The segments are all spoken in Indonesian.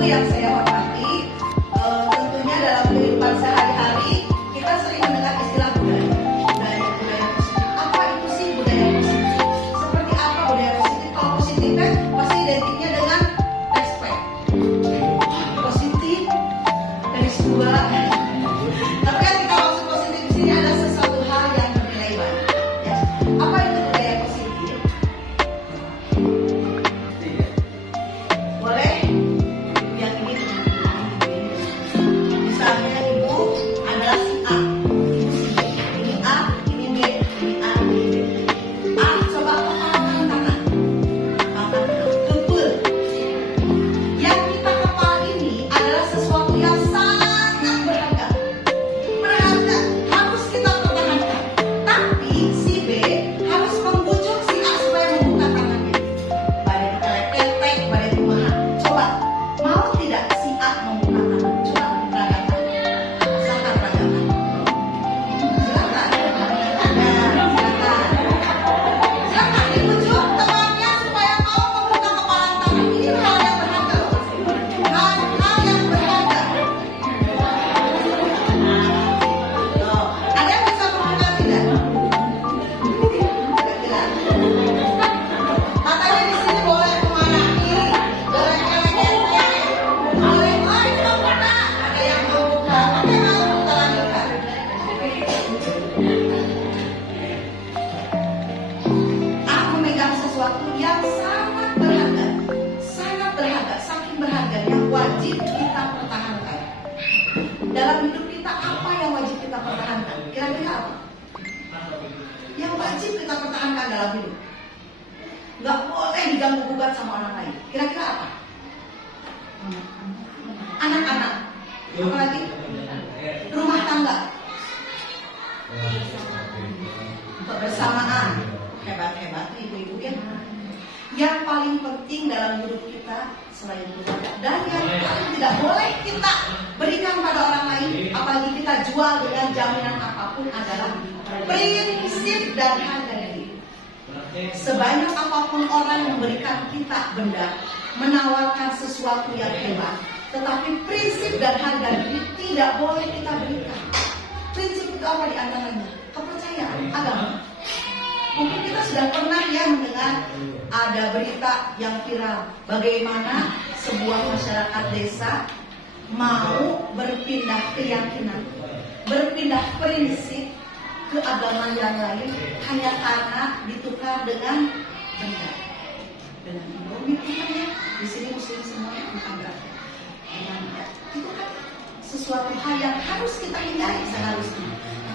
yang saya hormati, tentunya dalam kehidupan sehari-hari kita sering mendengar istilah budaya positif. Apa itu sih budaya positif? Seperti apa budaya positif? Kalau positif kan pasti identiknya dengan respect, positif dari sebuah. Tapi kan kita maksud positif di sini ada sesuatu hal yang bernilai baik. Ya. Apa itu budaya positif? Boleh? Yang ini misalnya ibu adalah si A, ini A, ini B, ini A, ini B. A, coba kepalkan tangan, kepul. Yang kita kepal ini adalah sesuatu yang sangat berharga, harus kita pertahankan. Tapi si B harus membujuk si A supaya membuka tangannya. Badai kelepek, badai kumaha. Coba, mau tidak si A membuka tangan? Coba peragakan. Silakan peragakan. Silakan. Silakan dibujuk temannya supaya mau membuka kepalan tangan. Ini hal yang berharga. Hal yang berharga. Ada yang bisa membuka tidak? Tidak. Matanya di sini boleh kemana? Kiri, boleh kanan, boleh. Oh, itu mau buka. Ada yang mau buka. Oke, mau buka lanjutkan. Aku memegang sesuatu yang sangat berharga, saking berharganya wajib kita pertahankan. Dalam hidup kita apa yang wajib kita pertahankan? Kira-kira apa? Yang wajib kita pertahankan dalam hidup. Nggak boleh diganggu gugat sama orang lain. Kira-kira apa? Anak-anak. Apalagi? Rumah tangga. Kebersamaan. Hebat-hebat ibu-ibu ya. Yang paling penting dalam hidup kita selain keluarga dan yang paling tidak boleh kita berikan pada orang lain, apalagi kita jual dengan jaminan apapun adalah prinsip dan harga diri. Sebanyak apapun orang memberikan kita benda, menawarkan sesuatu yang hebat, tetapi prinsip dan harga diri tidak boleh kita berikan. Prinsip itu apa di antaranya? Kepercayaan, agama. Mungkin kita sudah pernah ya mendengar ada berita yang viral bagaimana sebuah masyarakat desa mau berpindah keyakinan, berpindah prinsip ke agama yang lain hanya karena ditukar dengan benda. Dengan Indomie ya, di sini muslim semua bukan berarti. Itu kan sesuatu hal yang harus kita hindari seharusnya.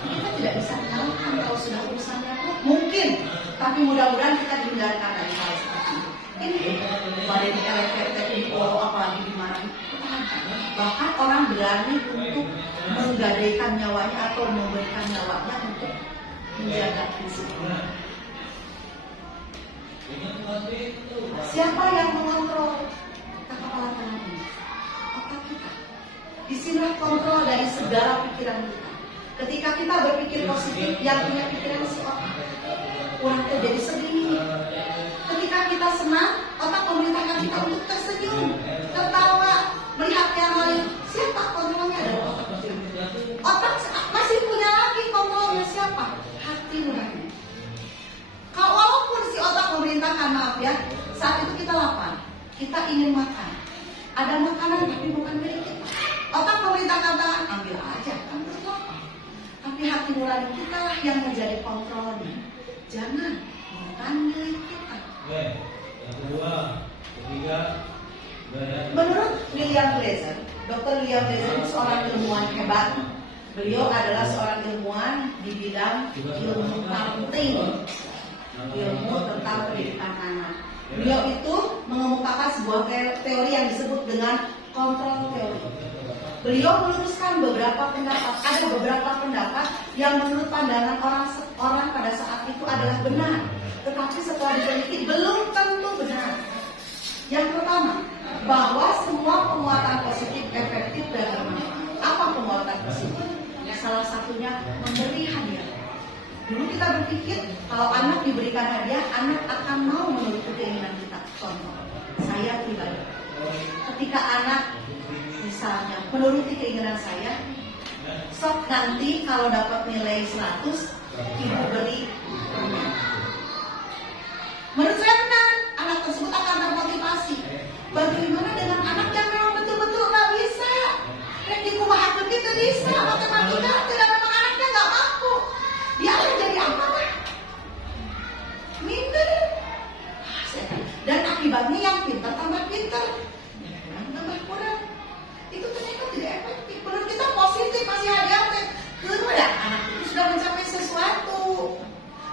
Kita tidak bisa menyalahkan kalau sudah urusannya mungkin, tapi mudah-mudahan kita dihindarkan dari hal seperti itu. Ini badai di LPT, di Polo, apalagi di mana bahkan orang berani untuk menggadaikan nyawanya atau memberikan nyawanya untuk menjaga prinsip. Siapa yang mengontrol kepala tangan ini? Otak kita. Disinilah kontrol dari segala pikiran kita. Ketika kita berpikir positif, yang punya pikiran si otak. Orang terjadi sedih. Ketika kita senang, otak memerintahkan kita untuk tersenyum, tertawa, melihat yang lain. Siapa kontrolnya? Adalah otak. Otak masih punya lagi kontrolnya siapa? Hati nurani. Kalau walaupun si otak memerintahkan, maaf ya, saat itu kita lapar, kita ingin makan. Ada makanan tapi bukan milik kita. Otak memerintahkan tangan, ambil aja, kan terus lapar. Tapi hati nurani kita lah yang menjadi kontrolnya. Jangan, bukan milik kita. Yang kedua, ketiga, menurut William Glaser, Dr. William Glaser itu seorang ilmuwan hebat. Beliau adalah seorang ilmuwan di bidang ilmu parenting, ilmu tentang pendidikan anak. Beliau itu mengemukakan sebuah teori yang disebut dengan kontrol teori. Beliau meluruskan beberapa pendapat. Ada beberapa pendapat yang menurut pandangan orang pada saat itu adalah benar, tetapi setelah diteliti belum tentu benar. Yang pertama, bahwa semua penguatan positif efektif dan bermanfaat. Apa penguatan positif? Salah satunya memberi hadiah. Dulu kita berpikir kalau anak diberikan hadiah, anak akan mau menuruti keinginan kita. Contoh, saya pribadi, ketika anak misalnya menuruti keinginan saya, sok nanti kalau dapat nilai 100 ibu beli permen. Menurut saya benar, anak tersebut akan termotivasi. Bagaimana dengan anak yang memang betul-betul nggak bisa? Ranking kumaha begitu bisa matematika, tidak, memang anaknya nggak mampu. Dia akan jadi apa? Minder. Dan akibatnya yang pintar tambah pintar, kurang tambah kurang. Itu ternyata tidak efektif. Menurut kita positif, masih hadiah. Kedua ya, anak itu sudah mencapai sesuatu.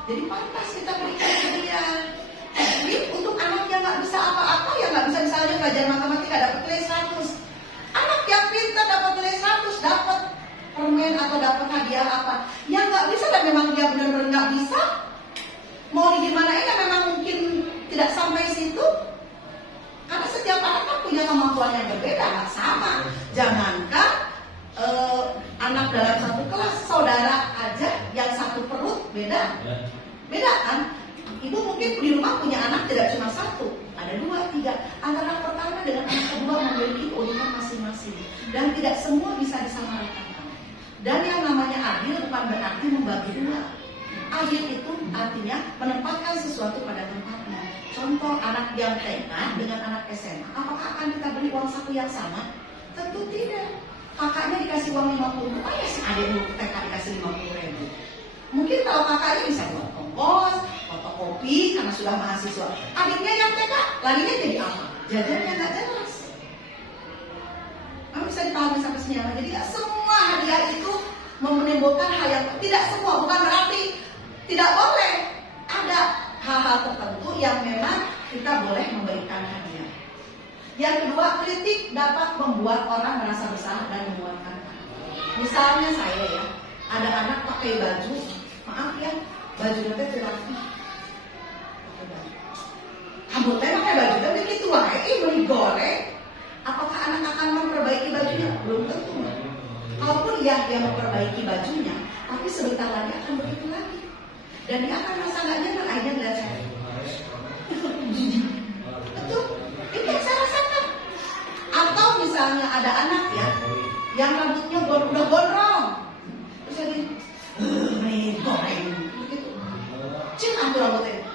Jadi pantas kita berikan hadiah. Jadi untuk anak yang nggak bisa apa-apa, yang nggak bisa misalnya pelajaran matematika dapat nilai 100, anak yang pintar dapat nilai 100, dapat permen atau dapat hadiah apa. Yang nggak bisa dan memang dia benar-benar nggak bisa, mau digimanain dan memang mungkin tidak sampai situ. Karena setiap anak kan punya kemampuan yang berbeda, nggak sama. Jangankan anak dalam satu kelas, saudara aja yang satu perut beda, beda kan? Ibu mungkin di rumah punya anak tidak cuma satu, ada 2, 3. Antara anak pertama dengan anak kedua memiliki keunikan masing-masing, dan tidak semua bisa disamaratakan. Dan yang namanya adil bukan berarti membagi 2. Adil itu artinya menempatkan sesuatu pada tempatnya. Contoh anak yang TK dengan anak SMA, apakah akan kita beri uang saku yang sama? Tentu tidak. Kakaknya dikasih uang 50, ya si adik TK dikasih 50.000. Mungkin kalau kakaknya bisa buat kompos, fotokopi karena sudah mahasiswa. Adiknya yang TK larinya jadi apa? Jajannya nggak jelas. Bisa dipahami sampai sini ya? Jadi nggak semua hadiah itu menimbulkan hal yang tidak semua, bukan berarti tidak boleh. Ada hal-hal tertentu yang memang kita boleh memberikan hadiah. Yang kedua, kritik dapat membuat orang merasa bersalah dan menguatkan. Misalnya saya ya, ada anak pakai baju, maaf ya, baju nanti terapi. Kamu teh pakai baju nanti begitu wae, beli goreng. Apakah anak akan memperbaiki bajunya? Belum tentu. Kalaupun ya dia memperbaiki bajunya, tapi sebentar lagi akan begitu lagi. Dan dia akan merasa nggak nyaman, akhirnya ngeliat saya. Betul, itu yang saya rasakan. Atau misalnya ada anak ya, yang rambutnya udah gondrong, terus jadi, nih goreng, begitu. Cing aku rambutnya.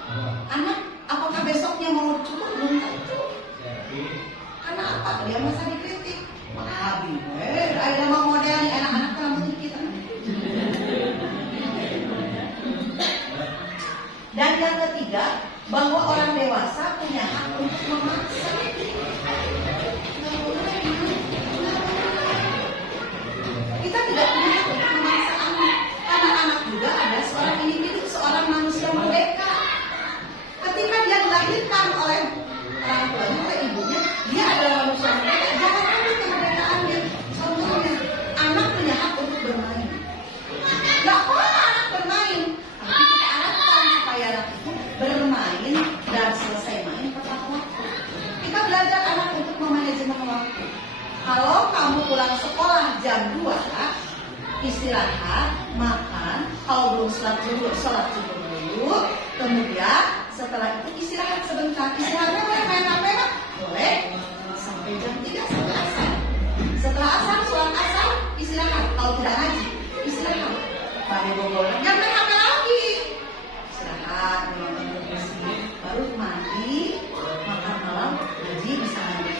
Anak, apakah besoknya mau cukur? Belum tentu. Karena apa? Dia masa dikritik. Wah, ada mau model anak-anak rambut kita. Dan yang ketiga, bahwa orang dewasa punya hak untuk memaksa. Kita tidak punya hak untuk memaksa anak. Karena anak juga ada seorang individu, seorang manusia merdeka. Ketika dia dilahirkan oleh orang tuanya, oleh ibunya, dia adalah manusia merdeka. Jangan ambil kemerdekaannya. Contohnya, anak punya hak untuk bermain. Gak apa anak bermain, tapi kita harapkan supaya anak itu bermain dan selesai main tepat waktu. Kita belajar anak untuk memanajemen waktu. Kalau kamu pulang sekolah jam 2, istirahat, makan. Kalau belum sholat zuhur dulu. Kemudian setelah itu istirahat sebentar. Istirahatnya boleh main HP? Boleh. Sampai jam 3 setelah asar. Setelah asar, sholat asar, istirahat. Kalau tidak ngaji, istirahat. Balik bobolan, jangan main HP lagi. Istirahat, nonton televisi, baru mandi, makan malam, ngaji, bisa ngaji.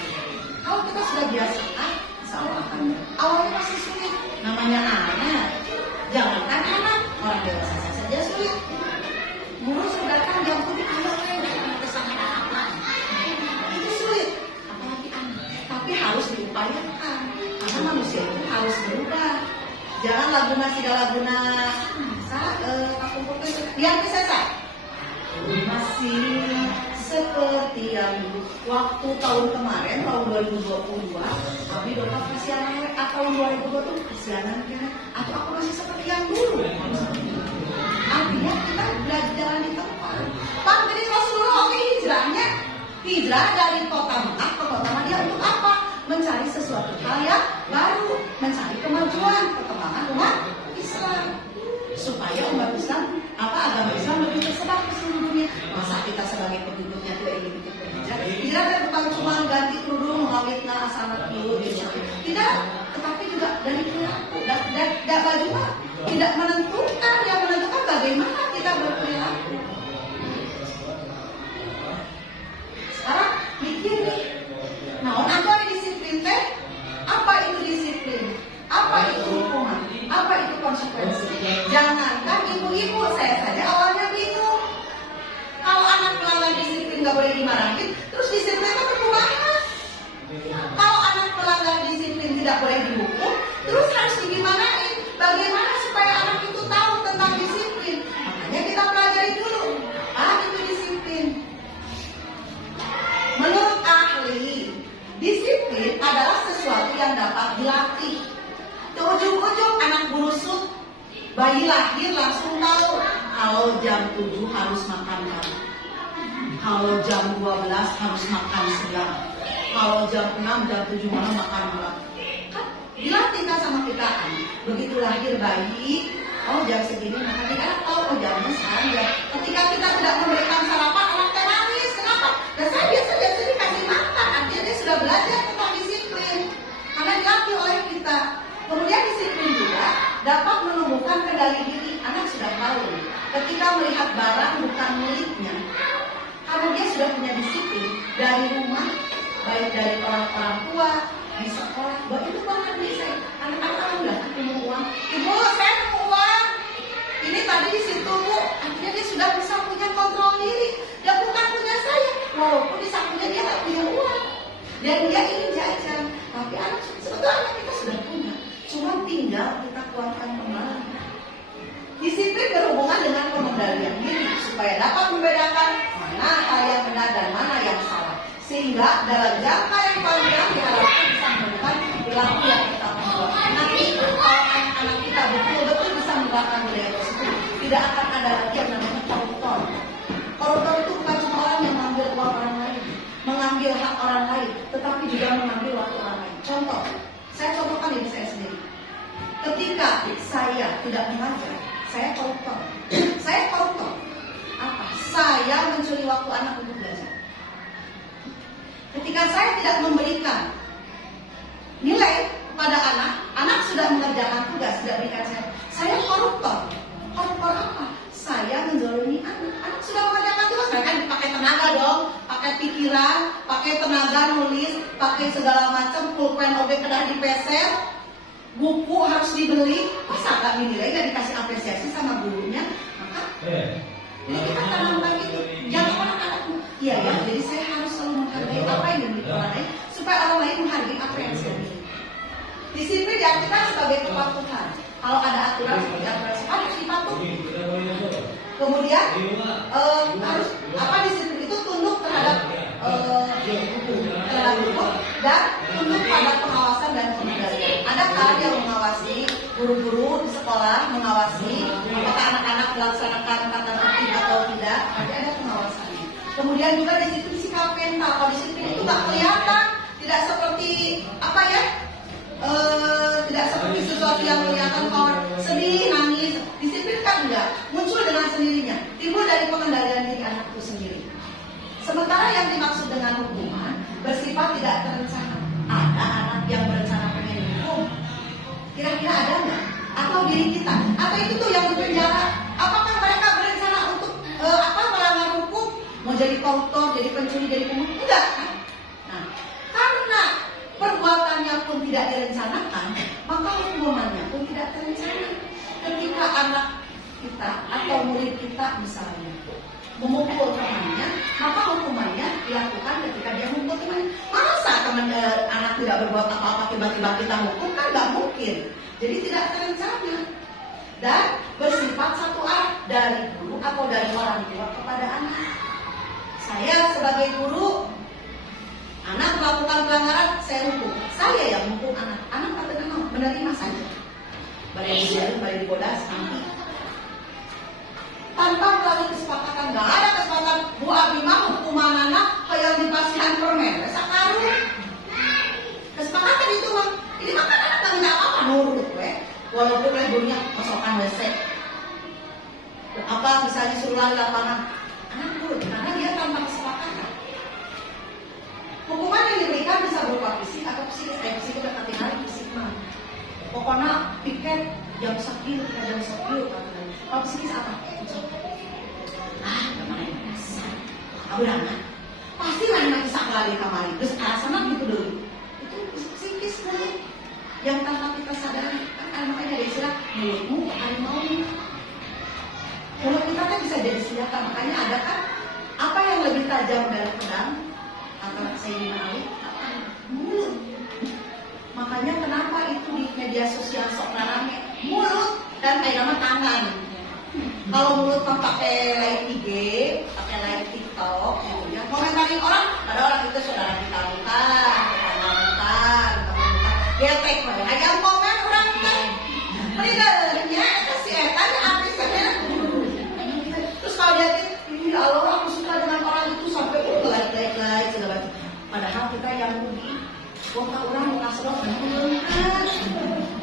Kalau kita sudah biasa, insya Allah akan. Awalnya masih sulit, namanya anak. Jangankan anak, orang dewasa saja sulit. Guru sudah datang jam 7, anak kesana apa? Itu sulit, apalagi anak. Tapi harus diupayakan, karena manusia itu harus berubah. Jangan laguna aku fokus yang kesesat masih seperti yang waktu tahun kemarin, tahun 2022. Tapi dokter kasihan tahun 2020 kasihanan kan? Atau aku masih seperti yang dulu? Artinya kita belajar jalan di tempat. Pak, jadi Rasulullah oke hijrah dari kota Mekah ke kota Madinah untuk apa? Mencari sesuatu hal yang baru, mencari kemajuan, perkembangan umat Islam, supaya umat Islam, agama Islam lebih tersebar ke seluruh dunia. Masa kita sebagai penduduknya tidak ingin ikut berhijrah? Hijrah kan bukan cuma ganti kerudung, mengawitkan asal tidak boleh dihukum, terus harus digimanain? Bagaimana supaya anak itu tahu tentang disiplin? Makanya kita pelajari dulu, apa itu disiplin. Menurut ahli, disiplin adalah sesuatu yang dapat dilatih. Ujung-ujung anak busuk, bayi lahir langsung tahu kalau jam 7 harus makan malam, kalau jam 12 harus makan siang, kalau jam 6, jam 7 malam makan malam. Kan dilatih kan sama kita kan. Begitu lahir bayi, oh jam segini makan, kita tahu oh jamnya sekarang ya. Ketika kita tidak memberikan sarapan, anak kita nangis. Kenapa? Dan saya biasa dikasih makan, artinya dia sudah belajar tentang disiplin karena dilatih oleh kita. Kemudian disiplin juga dapat menumbuhkan kendali diri. Anak sudah tahu ketika melihat barang bukan miliknya, karena dia sudah punya disiplin dari rumah, baik dari orang tua, di sekolah, bahwa itu barang milik saya. Anak-anak alhamdulillah nemu uang, ibu saya nemu uang, ini tadi di situ bu, artinya dia sudah bisa punya kontrol diri. Dan bukan punya saya, walaupun di sampingnya dia tak punya uang dan dia ingin jajan, tapi anak sebetulnya anak kita sudah punya, cuma tinggal kita kuatkan kembali. Disiplin berhubungan dengan pengendalian diri supaya dapat membedakan mana hal yang benar dan mana yang salah, sehingga dalam jangka yang panjang diharapkan bisa menemukan perilaku yang kita buat. Nanti kalau anak-anak kita betul-betul bisa menerapkan budaya tersebut, tidak akan ada lagi yang namanya koruptor. Koruptor itu bukan cuma orang yang mengambil uang orang lain, mengambil hak orang lain, tetapi juga mengambil waktu orang lain. Contoh, saya contohkan diri saya sendiri. Ketika saya tidak mengajar, saya koruptor. Saya koruptor. Apa? Saya mencuri waktu anak untuk belajar. Ketika saya tidak memberikan nilai kepada anak, anak sudah mengerjakan tugas, tidak berikan saya koruptor. Koruptor apa? Saya menzalimi anak. Anak sudah mengerjakan tugas, saya kan pakai tenaga dong, pakai pikiran, pakai tenaga nulis, pakai segala macam, pulpen obek kedah dipeser, buku harus dibeli, masa nggak dinilai, nggak dikasih apresiasi sama gurunya, maka jadi kita tanamkan itu, jangan anak-anakmu. Iya ya, jadi saya harus selalu menghargai apa yang dimiliki orang lain, supaya orang lain menghargai apa yang saya miliki. Disiplin diartikan sebagai kepatuhan. Kalau ada aturan seperti aturan harus dipatuhi. Kemudian harus apa disiplin itu tunduk terhadap hukum dan tunduk pada pengawasan dan pengendalian. Ada kan yang mengawasi guru-guru di sekolah, mengawasi apakah anak-anak melaksanakan kata tertib atau tidak, tapi ada pengawasannya. Kemudian juga disiplin sikap mental. Kalau disiplin itu tak kelihatan, tidak seperti apa ya? Tidak seperti sesuatu yang kelihatan kalau sedih, nangis. Disiplin kan enggak, muncul dengan sendirinya, timbul dari pengendalian diri anak itu sendiri. Sementara yang dimaksud dengan hukuman bersifat tidak terencana. Ada anak yang berencana pengen dihukum, kira-kira ada nggak? Atau diri kita? Atau itu tuh yang dipenjara? Apakah mereka berencana untuk melanggar hukum? Mau jadi koruptor, jadi pencuri, jadi pembunuh? Enggak kan? Nah, karena perbuatannya pun tidak direncanakan, maka hukumannya pun tidak terencana. Ketika anak kita atau murid kita misalnya memukul temannya, maka hukumannya dilakukan ketika dia memukul temannya. Masa anak tidak berbuat apa-apa tiba-tiba kita hukum, kan nggak mungkin. Jadi tidak terencana dan bersifat satu arah dari guru atau dari orang tua kepada anak. Saya sebagai guru, anak melakukan pelanggaran, saya hukum. Saya yang hukum anak. Anak tak kenal, menerima saja. Balik dijarin, balik dibodas, nanti. Tanpa melalui kesepakatan, nggak ada kesepakatan. Bu Abimah hukuman anak kayak dipasihan permen, sakaru. Kesepakatan itu mah. Ini makan anak tak minta apa-apa, nurut we. Walaupun gurunya masukkan WC. Apa misalnya suruh lari lapangan, anak nurut karena dia tanpa kesepakatan. Hukuman yang diberikan bisa berupa fisik atau psikis. Fisik udah ketinggalan fisik mah. Pokoknya piket jam 10, jam 10. Kalau psikis apa? Kemarin besar. Udah nggak? Pasti lah bisa lari kemarin. Terus alasannya gitu dulu. Itu psikis nih. Yang tanpa kita sadari kan makanya ada istilah mulutmu harimau. Mulut kita kan bisa jadi senjata. Makanya ada kan apa yang lebih tajam dari pedang? Antara Sayyidina Ali, mulut. Makanya kenapa media sosial sok rame, mulut dan nama tangan. Kalau mulut mah pakai live IG, pakai live TikTok, gitu ya. Komentarin orang, ada orang itu saudara kita bukan, dia tag pada ayam komen orang teh, meninggalnya si etan artisnya. Terus kalau dia ini Allah aku suka dengan orang itu sampai like segala macam. Padahal kita yang rugi, wah orang mau kasih lo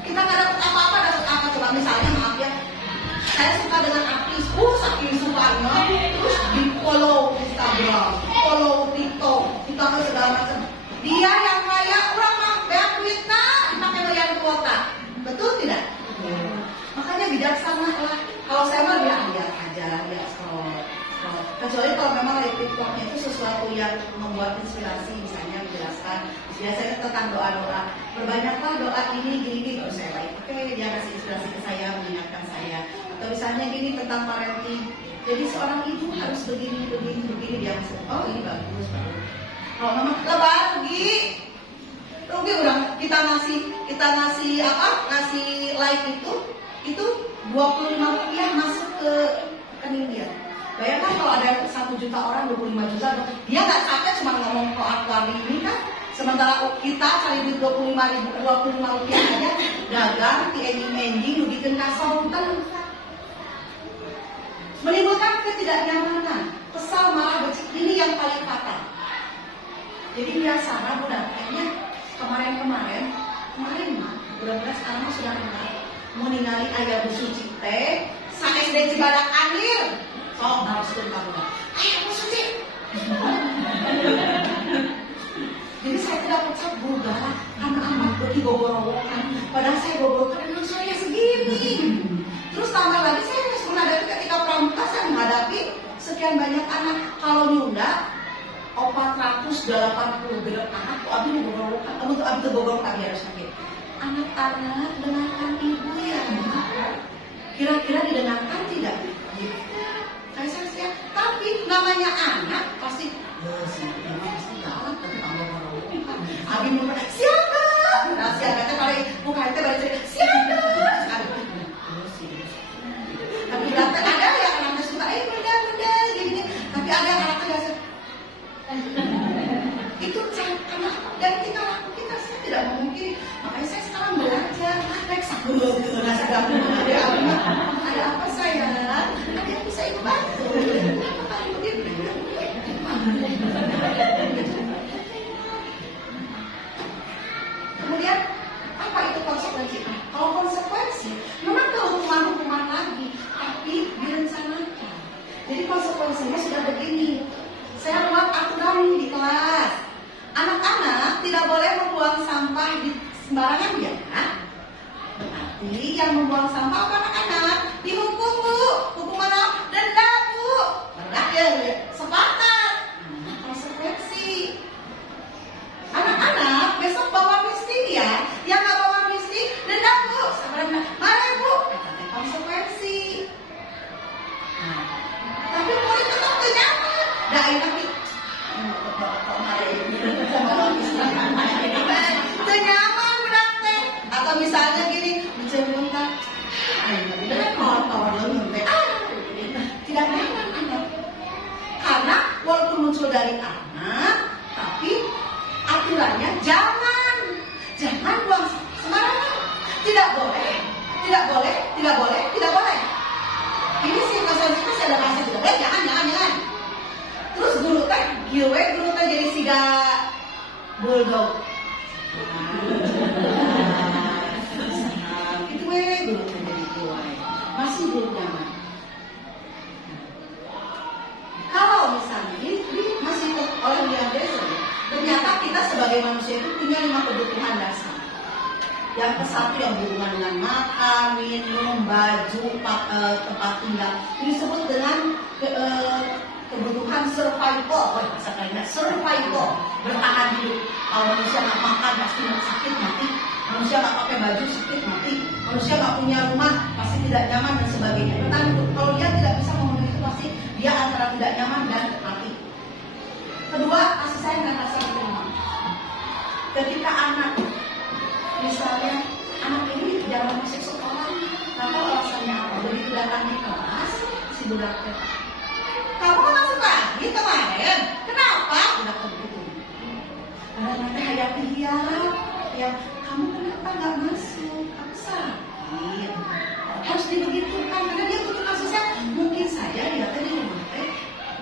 kita nggak dapat apa-apa, dapat apa coba misalnya maaf ya. Saya suka dengan artis, saking sukanya, terus di follow Instagram, follow TikTok, kita segala macam. Dia yang kaya, orang mah banyak duitnya, dipakai bayar kuota, betul tidak? Makanya bijaksana lah. Kalau saya mah lihat aja, lihat scroll. Kecuali kalau memang live TikToknya itu sesuatu yang membuat inspirasi, misalnya menjelaskan, biasanya tentang doa-doa. Berbanyaklah doa ini, gini, terus saya like. Oke, dia kasih inspirasi ke saya, mengingatkan saya. Atau misalnya gini tentang parenting. Jadi seorang ibu harus begini, dia masuk. Oh ini bagus. Kalau memang lebar, rugi orang kita ngasih apa? Ngasih like itu 25 rupiah masuk ke rekening dia. Bayangkan kalau ada 1 juta orang 25 juta, dia nggak capek cuma ngomong keluar ini kan. Sementara kita cari duit 25 rupiah aja, dagang, ending, rugikan kasonten. Menimbulkan ketidaknyamanan, kesal malah becik, ini yang paling fatal. Jadi biasa budaknya kemarin mah budak-budak sekarang sudah kenal mau ningali ayah Bu Suci teh sa SD Cibadak Anir sok haruskeun ka budak ayah Bu Suci. Jadi saya tidak percaya budak anak-anak pergi gogorowokan, padahal saya gogorokan dengan saya segini. Terus tambah lagi saya harus menghadapi ketika pramuka, saya menghadapi sekian banyak anak. Kalau nyunda 480 genep anak tuh abi gogorowokan, untuk abi tuh gogorokan harus sakit. Anak-anak dengarkan ibu ya. Kira-kira didengarkan tidak? Kayak saya tapi namanya anak pasti pasti galak tapi kamu gogorowokan. Abi mau siapa? Nah siapa teh balik bukan teh balik siapa? Tapi berarti ada yang anaknya suka, bunda gini, tapi ada yang anaknya biasa. Itu karena dari tingkah laku kita saya tidak memungkiri. Makanya saya sekarang belajar. Next aku ada apa sayang? Ada yang bisa ibu bantu. Kenapa kali begitu? Kemudian apa itu konsekuensi? Kalau konsekuensi, memang ke hukuman lagi, tapi direncanakan. Jadi konsekuensinya sudah begini. Saya buat aturan di kelas. Anak-anak tidak boleh membuang sampah di sembarangan ya. Berarti yang membuang sampah apa anak-anak? Dihukum Bu. Hukuman apa? Denda Bu. Berat ya, sepakat. Konsekuensi. Anak-anak besok bawa mistik ya. Yang nggak bawa mistik, denda Bu. Sebenarnya, mari Bu. Konsekuensi. Tapi murid tetap kenyaman. Dah enak nih. Kenyaman budak teh. Atau misalnya gini, mencermin kan, dengan kotor lengan teh. Tidak nyaman anak. Karena walaupun muncul dari anak, tapi aturannya jangan buang sembarangan. Tidak boleh. Ini sih konsekuensinya saya udah kasih tidak boleh, jangan. Terus guru teh jadi siga bulldog. Itu guru teh jadi kuai. Masih belum nyaman. Kalau misalnya ini masih oleh William James, ternyata kita sebagai manusia itu punya 5 kebutuhan dasar. Yang ke-1 yang berhubungan dengan makan, minum, baju, tempat tinggal. Ini disebut dengan kebutuhan survival. Bahasa lainnya survival, bertahan hidup. Kalau manusia nggak makan pasti sakit mati. Manusia nggak pakai baju sakit mati. Manusia nggak punya rumah pasti tidak nyaman dan sebagainya. Bertahan hidup. Kalau dia tidak bisa memenuhi itu pasti dia antara tidak nyaman dan mati. Kedua, kasih sayang dan rasa terima. Ketika anak misalnya anak ini jangan masuk sekolah. Kenapa alasannya apa? Begitu datang di kelas, si budaknya, kamu kan masuk lagi kemarin, kenapa? Udah begitu. Nanti hayati dia, ya kamu kenapa nggak masuk? Kamu sakit. Harus dibegitukan karena dia butuh kasih sayang. Mungkin saja dia tadi di rumah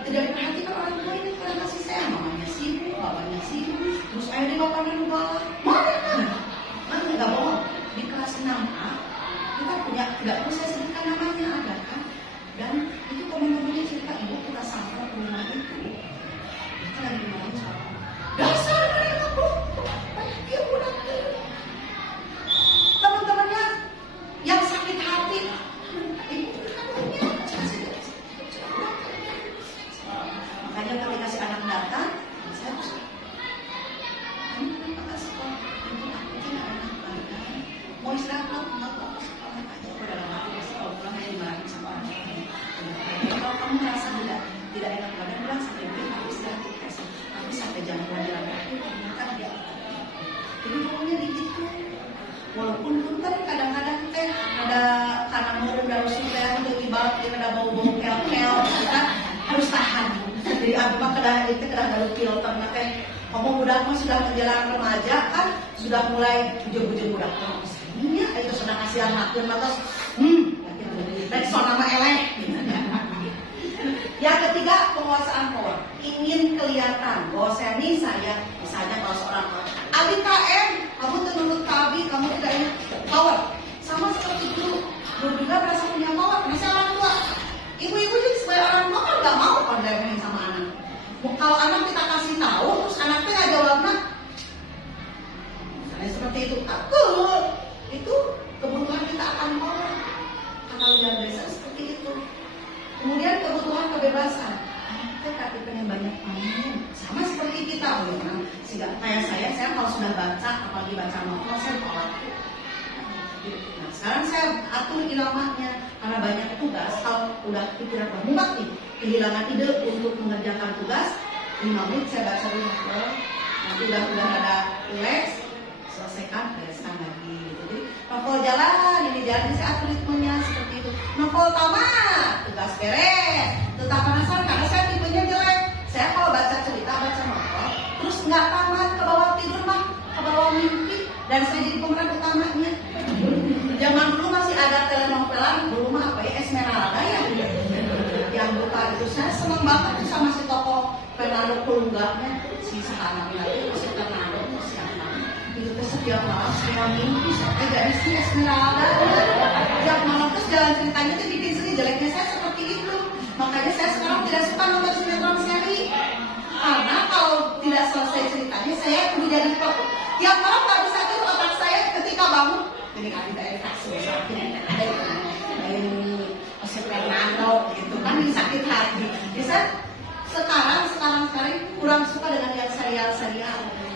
tidak diperhatikan orang tua ini karena kasih sayang. Mamanya sibuk, bapaknya sibuk, terus ayah di bapaknya lupa. Mana nggak bohong. Di kelas 6A kita punya, tidak perlu saya sebutkan namanya, ada kan? Dan itu teman-temannya cerita, ibu kita sampai ke rumah itu, kita lagi dimarahin sama dasar mereka banyak dia budak. Teman-temannya yang sakit hati, ibu katanya makanya ketika si anak datang, saya harus, kamu kenapa nggak sekolah? Ibu aku tidak enak badan, mau istirahat nggak mau sekolah aja. Aku dalam hati sekolah pulang hanya dimarahin sama orang lain. Kalau kamu merasa tidak enak badan, bilang sampai ibu aku istirahat di kasih, tapi sampai jam pelajaran aku ternyata dia. Jadi pokoknya begitu. Walaupun punten kadang-kadang teh ada karena meureun da rusuh teh untuk ibarat dia ada bau-bau kel-kel kita harus tahan. Jadi abi mah kedah itu kedah galuh filter teh. Ngomong budak mah sudah menjelang remaja kan sudah mulai bujur-bujur budak. Iya itu sudah kasihan hakeun mah tos. Rek sona mah eleh. Yang ketiga, penguasaan power. Ingin kelihatan bahwa saya misalnya kalau seorang Abi KM, kamu menurut Abi, kamu tidak ingin power. Sama seperti guru juga merasa punya power. Misalnya orang tua, ibu-ibu jadi sebagai orang tua kan nggak mau kondemin sama anak. Kalau anak kita kasih tahu, terus anaknya nggak jawabnya, misalnya seperti itu, itu kebutuhan kita akan power. Kalau yang biasa seperti itu. Kemudian kebutuhan kebebasan. Kita pengen banyak main. Sama seperti kita, memang. Kayak saya kalau sudah baca, apalagi baca novel, saya tolak. Nah, sekarang saya atur iramanya karena banyak tugas. Kalau udah pikiran bermuat nih, kehilangan ide untuk mengerjakan tugas, 5 menit saya baca dulu novel. Nanti udah ada relax, selesaikan, bereskan lagi. Jadi novel jalan, ini jalan, saya atur ritmenya seperti itu. Novel tamat, tugas beres. Tetap penasaran karena saya tipenya jelek. Saya kalau baca cerita, baca novel, terus nggak tamat, ke bawah tidur mah, ke bawah mimpi, dan saya jadi pemeran utamanya. Zaman dulu masih ada telenovelan, dulu mah apa ya, Esmeralda ya, yang buka itu. Saya seneng banget tuh sama si tokoh Fernando Colunga-nya, si Sahana Pinatu, si Fernando, siapa? Itu tuh setiap malam saya mimpi, saya jadi si Esmeralda. Setiap malam terus jalan ceritanya tuh bikin sedih, jeleknya saya seperti itu. Makanya saya sekarang tidak suka nonton sinetron seri. Karena kalau tidak selesai ceritanya, saya perlu jadi fokus. Tiap malam nggak bisa tidur, otak saya ketika bangun. Jadi ada kasus, ada ini Fernando gitu kan, ini sakit hati. Jadi saya sekarang kurang suka dengan yang serial.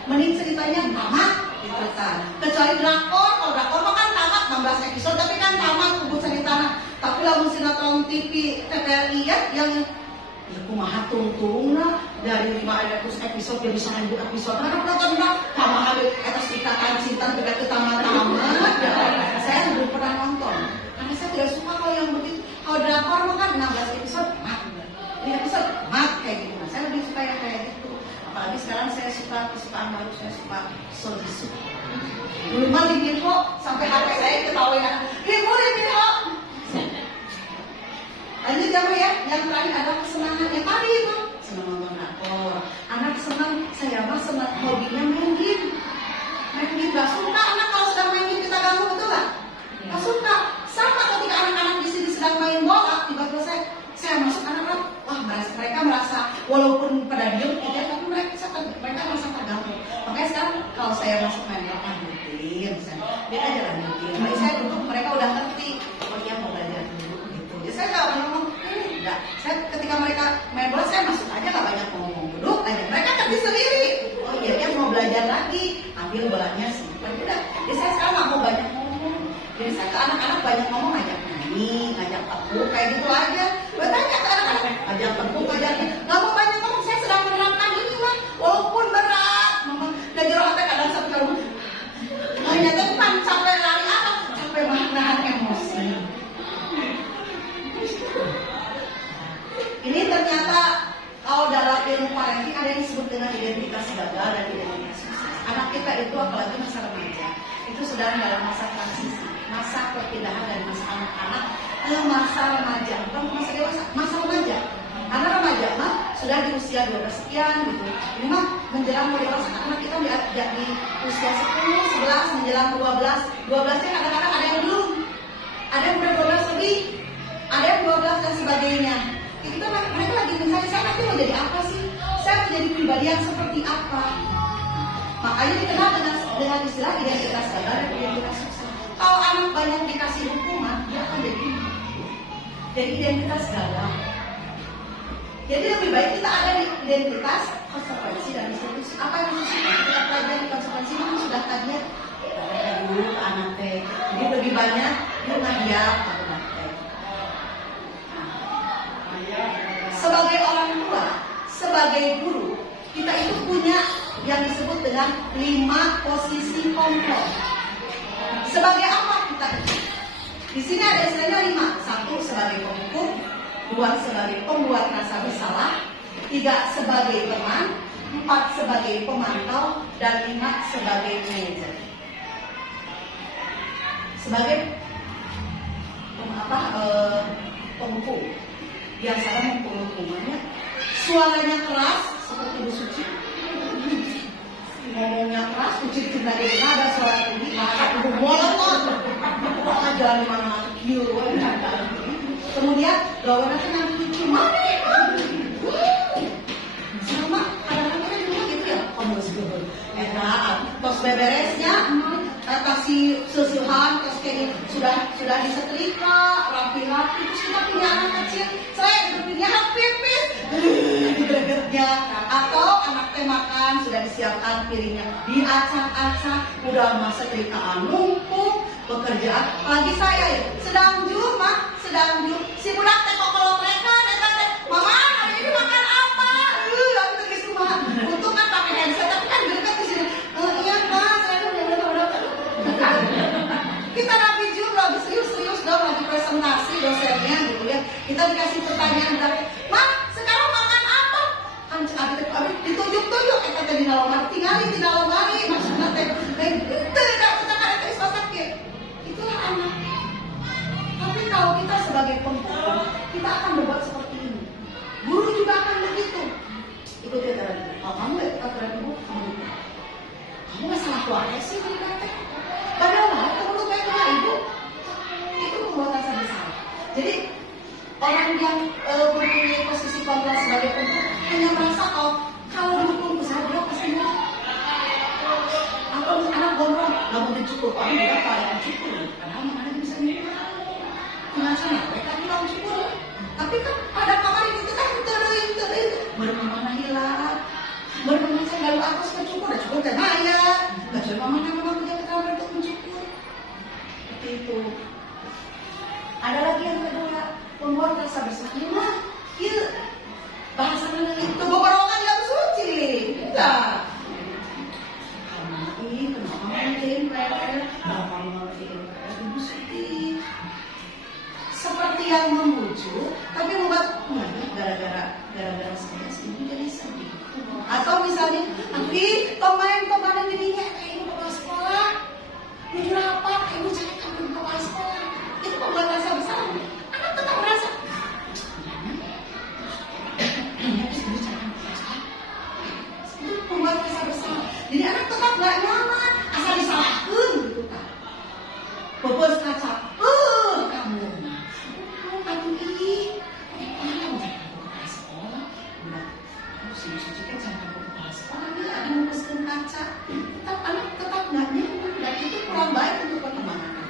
Mending ceritanya tamat gitu kan. Kecuali drakor, kalau drakor mah kan tamat 16 episode, tapi kan tamat kubu ceritanya. Tapi lamun sinetron TV TVRI ya yang kumaha tungtungna dari 500 episode jadi 1000 episode. Karena penonton bilang sama habis atas ikatan cinta tidak ketama-tama. Saya belum pernah nonton. Karena saya tidak suka kalau yang begitu. Kalau drakor mah kan 16 episode mat. Ini episode mat kayak gitu. Saya lebih suka yang kayak gitu. Apalagi sekarang saya suka kesukaan baru, saya suka So Jisoo. Dulu mah Lee Min Ho sampai HP saya ketawain. Lee Min Ho. Lanjut ya, yang terakhir adalah kesenangan. Yang tadi itu senang nonton drakor. Anak senang, saya mah senang hobinya main game. Main game gak suka anak kalau sedang main game kita ganggu, betul gak? Gak suka. Sama ketika anak-anak di sini sedang main bola, tiba-tiba saya masuk anak-anak, wah mereka merasa walaupun pada diem aja, tapi mereka merasa terganggu. Makanya sekarang kalau saya masuk main bola, lanjutin, dia aja lanjutin. Tapi saya duduk, mereka udah ngerti, oh iya mau belajar dulu gitu. Jadi saya gak ngomong, enggak. Saya ketika mereka main bola, saya masuk aja, gak banyak ngomong, duduk aja. Mereka ngerti sendiri. Oh iya, dia mau belajar lagi, ambil bolanya sih. Udah. Jadi saya sekarang gak mau banyak ngomong. Jadi saya ke anak-anak banyak ngomong, ngajak nyanyi, ngajak tepuk, kayak gitu aja. Bertanya ke anak-anak, ngajak tepuk, ngajak nyanyi. Gak mau banyak ngomong, saya sedang menerapkan ini mah. Walaupun berat, mama. Dan jero hati kadang sampai kalau hanya tempat sampai lari apa sedang dalam masa transisi, masa perpindahan dari masa anak-anak ke masa remaja, bukan masa dewasa, masa remaja. Karena remaja mah sudah di usia 12 sekian gitu. Ini mah menjelang dewasa, karena kita di usia 10, 11, menjelang 12. 12-nya kadang-kadang ada yang belum. Ada yang udah 12 lebih, ada yang 12 dan sebagainya. Kita mereka lagi mencari, saya nanti mau jadi apa sih? Saya mau jadi pribadi yang seperti apa? Makanya dikenal dengan istilah identitas gagal dan identitas sukses. Kalau anak banyak dikasih hukuman, dia akan jadi identitas gagal. Jadi lebih baik kita ada di identitas konsekuensi dan institusi. Apa yang harus kita pelajari konsekuensi memang sudah tadinya dulu anak teh. Jadi lebih banyak di rumah dia anak teh. Sebagai orang tua, sebagai guru, kita itu punya yang disebut dengan 5 posisi kontrol. Sebagai apa kita? Di sini ada istilahnya 5. 1 sebagai penghukum, 2 sebagai pembuat rasa bersalah, 3 sebagai teman, 4 sebagai pemantau, dan 5 sebagai manajer. Sebagai penghukum, biasanya menghukumannya suaranya keras seperti Bu Suci, ngomongnya keras, kucing lagi ada suara tinggi, aku molot, jalan di mana-mana kieu. Kemudian lawannya kan nanti lucu, mana sama kadang-kadang juga gitu ya, komus gitu. Tos beberesnya, kasih susuhan, terus kayak sudah disetrika, rapi-rapi, terus kita punya anak kecil, saya berpikirnya pipis, digegernya, atau anak teh makan sudah disiapkan piringnya, diacak-acak, udah masa terikaan numpuk, pekerjaan, lagi saya ya, sedang si budak teh kalau mereka teh, mama hari ini makan apa? Aku terus cuma, untung kan pakai handset, tapi kan dekat di sini, iya mas, saya udah. Kita lagi jujur, lagi serius dong, lagi presentasi dosennya gitu ya. Kita dikasih pertanyaan dari, mak sekarang makan apa? Kan abis ditunjuk-tunjuk, kita tadi tinggal lomari, maksudnya teh, tidak kita ada terus sakit. Itulah anak. Tapi kalau kita sebagai penghukum, kita akan berbuat seperti ini. Guru juga akan begitu. Ikut kita lagi. Kalau kamu ya kita ibu, kamu nggak salah keluarga sih ini kata. Padahal kalau kayak punya ibu, itu membuat rasa bersalah. Jadi orang yang mempunyai posisi kontrol sebagai penghukum hanya merasa kalau dukung saya dia pasti mau. Atau anak gondrong nggak mau dicukur, kamu juga kayak cukur. Padahal mana bisa nyukur. Pengacara mereka bilang cukur. Tapi kan pada kamar itu kan tering, bermana hilang. Bermana saya lalu aku suka cukur, dan cukur kan maya. Gak cuma mama memang punya keterampilan untuk mencukur. Seperti itu. Ada lagi yang kedua, membuat rasa bersalah. Iya, bahasa itu beberapa yang suci. Enggak. Kamu ini kenapa mungkin ibu Suti seperti yang memujuk, tapi membuat gara-gara saya ibu jadi sedih. Atau misalnya, nanti kemarin dirinya ibu kepala sekolah, ibu apa? Ibu cari kamu kepala sekolah. Itu membuat rasa bersalah. Anak tetap merasa. Itu membuat rasa bersalah. Jadi anak tetap nggak nyaman, asal disalahkan gitu kan. Bobos kaca, kamu ini, kamu jangan kepala sekolah. Suci kan jangan kepala sekolah, dia ada membesarkan kaca. Anak tetap nggak nyaman dan itu kurang baik untuk perkembangan.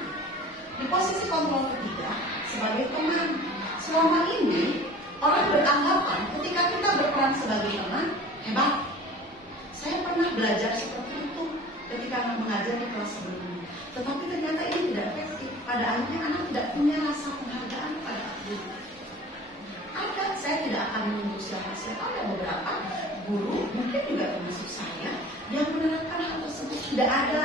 Di posisi kontrol ketiga, sebagai teman, selama ini orang beranggapan ketika kita berperan sebagai teman, hebat. Saya pernah belajar seperti itu ketika mengajar di kelas sebelumnya. Tetapi ternyata ini tidak efektif. Pada akhirnya anak tidak punya rasa penghargaan pada guru. Ada, saya tidak akan menyebut siapa-siapa, ada beberapa guru, mungkin juga termasuk saya, yang menerapkan hal tersebut. Tidak ada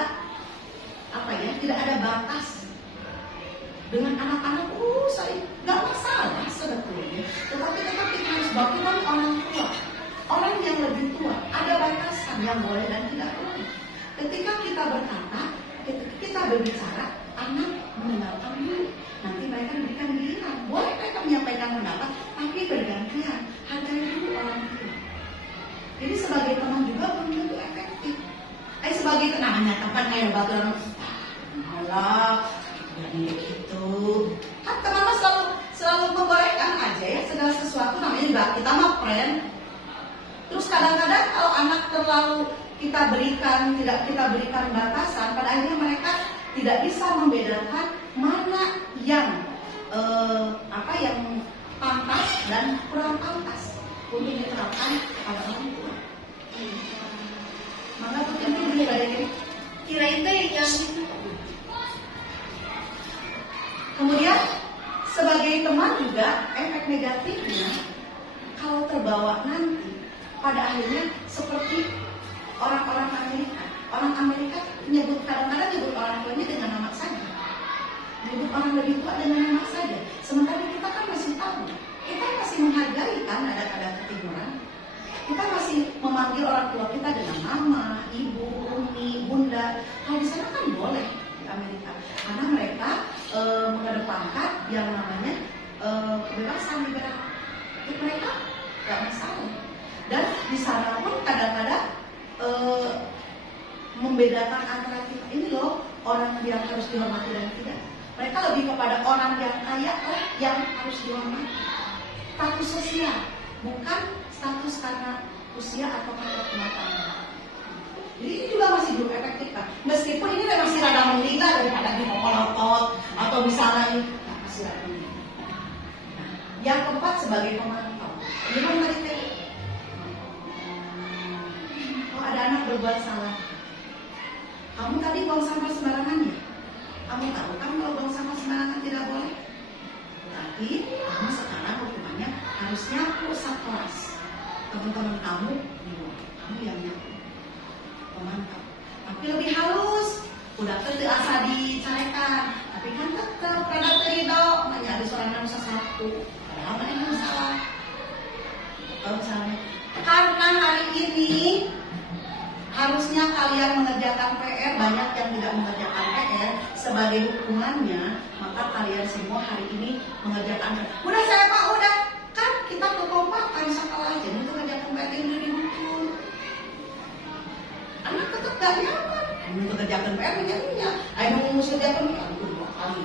tidak ada batas. Dengan anak-anak, saya nggak masalah sebetulnya. Tetapi kita harus bagaimana orang tua, orang yang lebih tua, ada batasan yang boleh dan tidak boleh. Ketika kita berkata, kita berbicara, anak mendengarkan dulu. Nanti mereka diberikan giliran. Boleh mereka menyampaikan pendapat, tapi bergantian. Hargai dulu orang tua. Jadi sebagai teman juga belum tentu efektif. Sebagai tenangnya tempat kayak batu orang malah jadi gitu. Kan teman-teman selalu membolehkan aja ya segala sesuatu, namanya juga kita mah friend. Terus kadang-kadang kalau anak terlalu tidak kita berikan batasan, pada akhirnya mereka tidak bisa membedakan mana yang yang pantas dan kurang pantas untuk diterapkan pada orang tua. Maka tentu beribadah Kirain teh yang itu. Kemudian sebagai teman juga efek negatifnya kalau terbawa nanti pada akhirnya seperti orang-orang Amerika. Orang Amerika kadang-kadang nyebut orang tuanya dengan nama saja, nyebut orang lebih tua dengan nama saja. Sementara kita kan masih tahu, kita masih menghargai kan ada ketimuran. Kita masih memanggil orang tua kita dengan nama, ibu, umi, bunda. Kalau di sana kan boleh di Amerika, karena mereka mengedepankan yang namanya kebebasan liberal. Untuk mereka nggak masalah. Dan di sana pun kadang-kadang membedakan antara kita ini loh orang yang harus dihormati dan tidak. Mereka lebih kepada orang yang kaya yang harus dihormati. Status sosial, bukan status karena usia atau karena kematangan. Jadi ini juga masih belum efektif kan. Meskipun ini masih rada menggila daripada dipopolotot atau misalnya ini masih rada menggila. Nah, yang keempat sebagai pemantau. Gimana tadi teh? Kalau ada anak berbuat salah, kamu tadi buang sampah sembarangan ya? Kamu tahu kan kalau buang sampah sembarangan tidak boleh? Tapi kamu sekarang hukumannya harus nyapu kelas. Teman-teman kamu yang nyapu, pemantau. Tapi lebih halus, udah asa dicarekan. Tapi kan tetap pada teridok, nanya ada sorangan nusa satu. Padahal mana yang salah? Kalau misalnya, karena hari ini harusnya kalian mengerjakan PR, banyak yang tidak mengerjakan PR. Sebagai hukumannya, maka kalian semua hari ini mengerjakan PR. Udah saya pak, udah. Kan kita kekompakan sekolah aja itu kerjakan PR ini dihukum. Anak tetap gak nyaman. Untuk kerjakan PR menjadinya. Ayo mengusir kerjakan PR. Dua kali,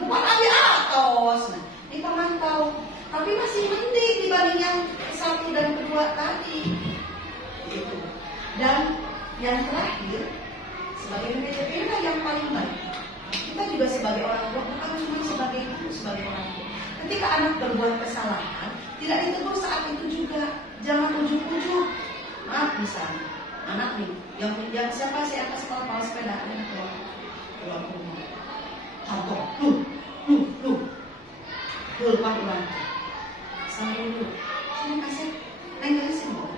bukan lagi atos. Nah, ini pemantau. Tapi masih mending dibanding yang satu dan kedua tadi. Gitu. Dan yang terakhir, sebagai PPP ini yang paling baik. Kita juga sebagai orang tua, bukan cuma sebagai ibu, sebagai orang tua. Ketika anak berbuat kesalahan, tidak ditegur saat itu juga. Jangan ujuk-ujuk. Maaf misalnya, anak nih, yang siapa sih atas kepala sepeda yang keluar rumah. Contoh, lupa ulang. Sampai dulu, sini kasih, kasih mau.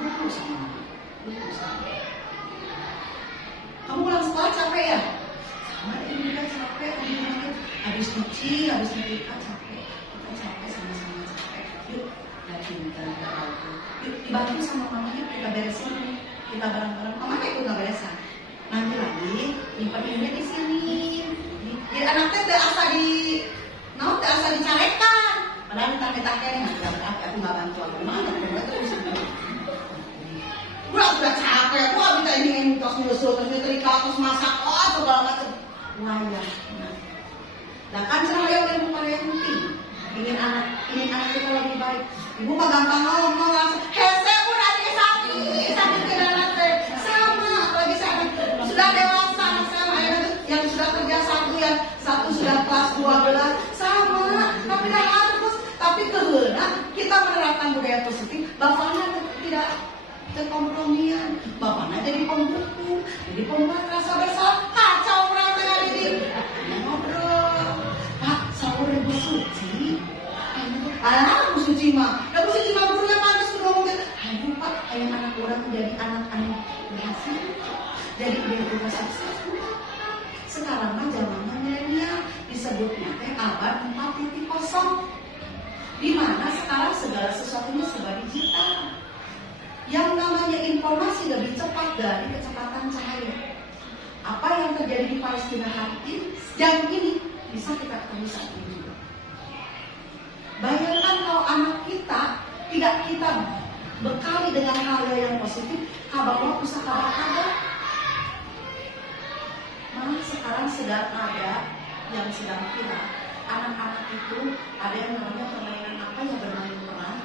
Lupa sama. Kamu pulang sekolah capek ya? Sama ini juga capek, habis cuci, habis nyetrika capek. Kita capek sama-sama capek. Yuk, yuk dibantu sama mama, yuk kita beresin, kita bareng-bareng. Mama kayak itu nggak beresan. Nanti lagi nyimpen di sini. Jadi anaknya udah asa dicarekan. Padahal minta kayaknya aku nggak bantu aku mana? Udah capek, gua minta ini terus nyusul, terus nyetrika, terus masak, segala macam. Wah ya, nah kan cerah yang penting. Ingin anak kita lebih baik. Ibu mah gampang ngomong langsung. Hese udah sakit tidak nanti. Sama, apalagi saya sudah dewasa anak sama yang sudah kerja satu sudah kelas 12 sama. Tapi dah harus, tapi kehendak kita menerapkan budaya positif. Bapaknya tidak kekompromian, bapaknya jadi pembuku, jadi pembuat rasa bersalah, kacau orang tengah ini. Ngobrol, Pak, sahur ibu suci. Bu suci mah, Bu suci mah gurunya pantas ngomong gitu. Aduh Pak, kayak anak orang menjadi anak-anak berhasil, jadi dia sukses. Sekarang mah zamannya milenial, disebutnya abad 4.0, di mana sekarang segala sesuatunya serba digital. Yang namanya informasi lebih cepat dari kecepatan cahaya. Apa yang terjadi di Palestina hari ini, jam ini bisa kita ketemu saat ini juga. Bayangkan kalau anak kita tidak kita bekali dengan hal yang positif, kabar pusaka kabar. Malah sekarang sedang ada yang sedang viral. Anak-anak itu ada yang namanya permainan apa yang bermain peran.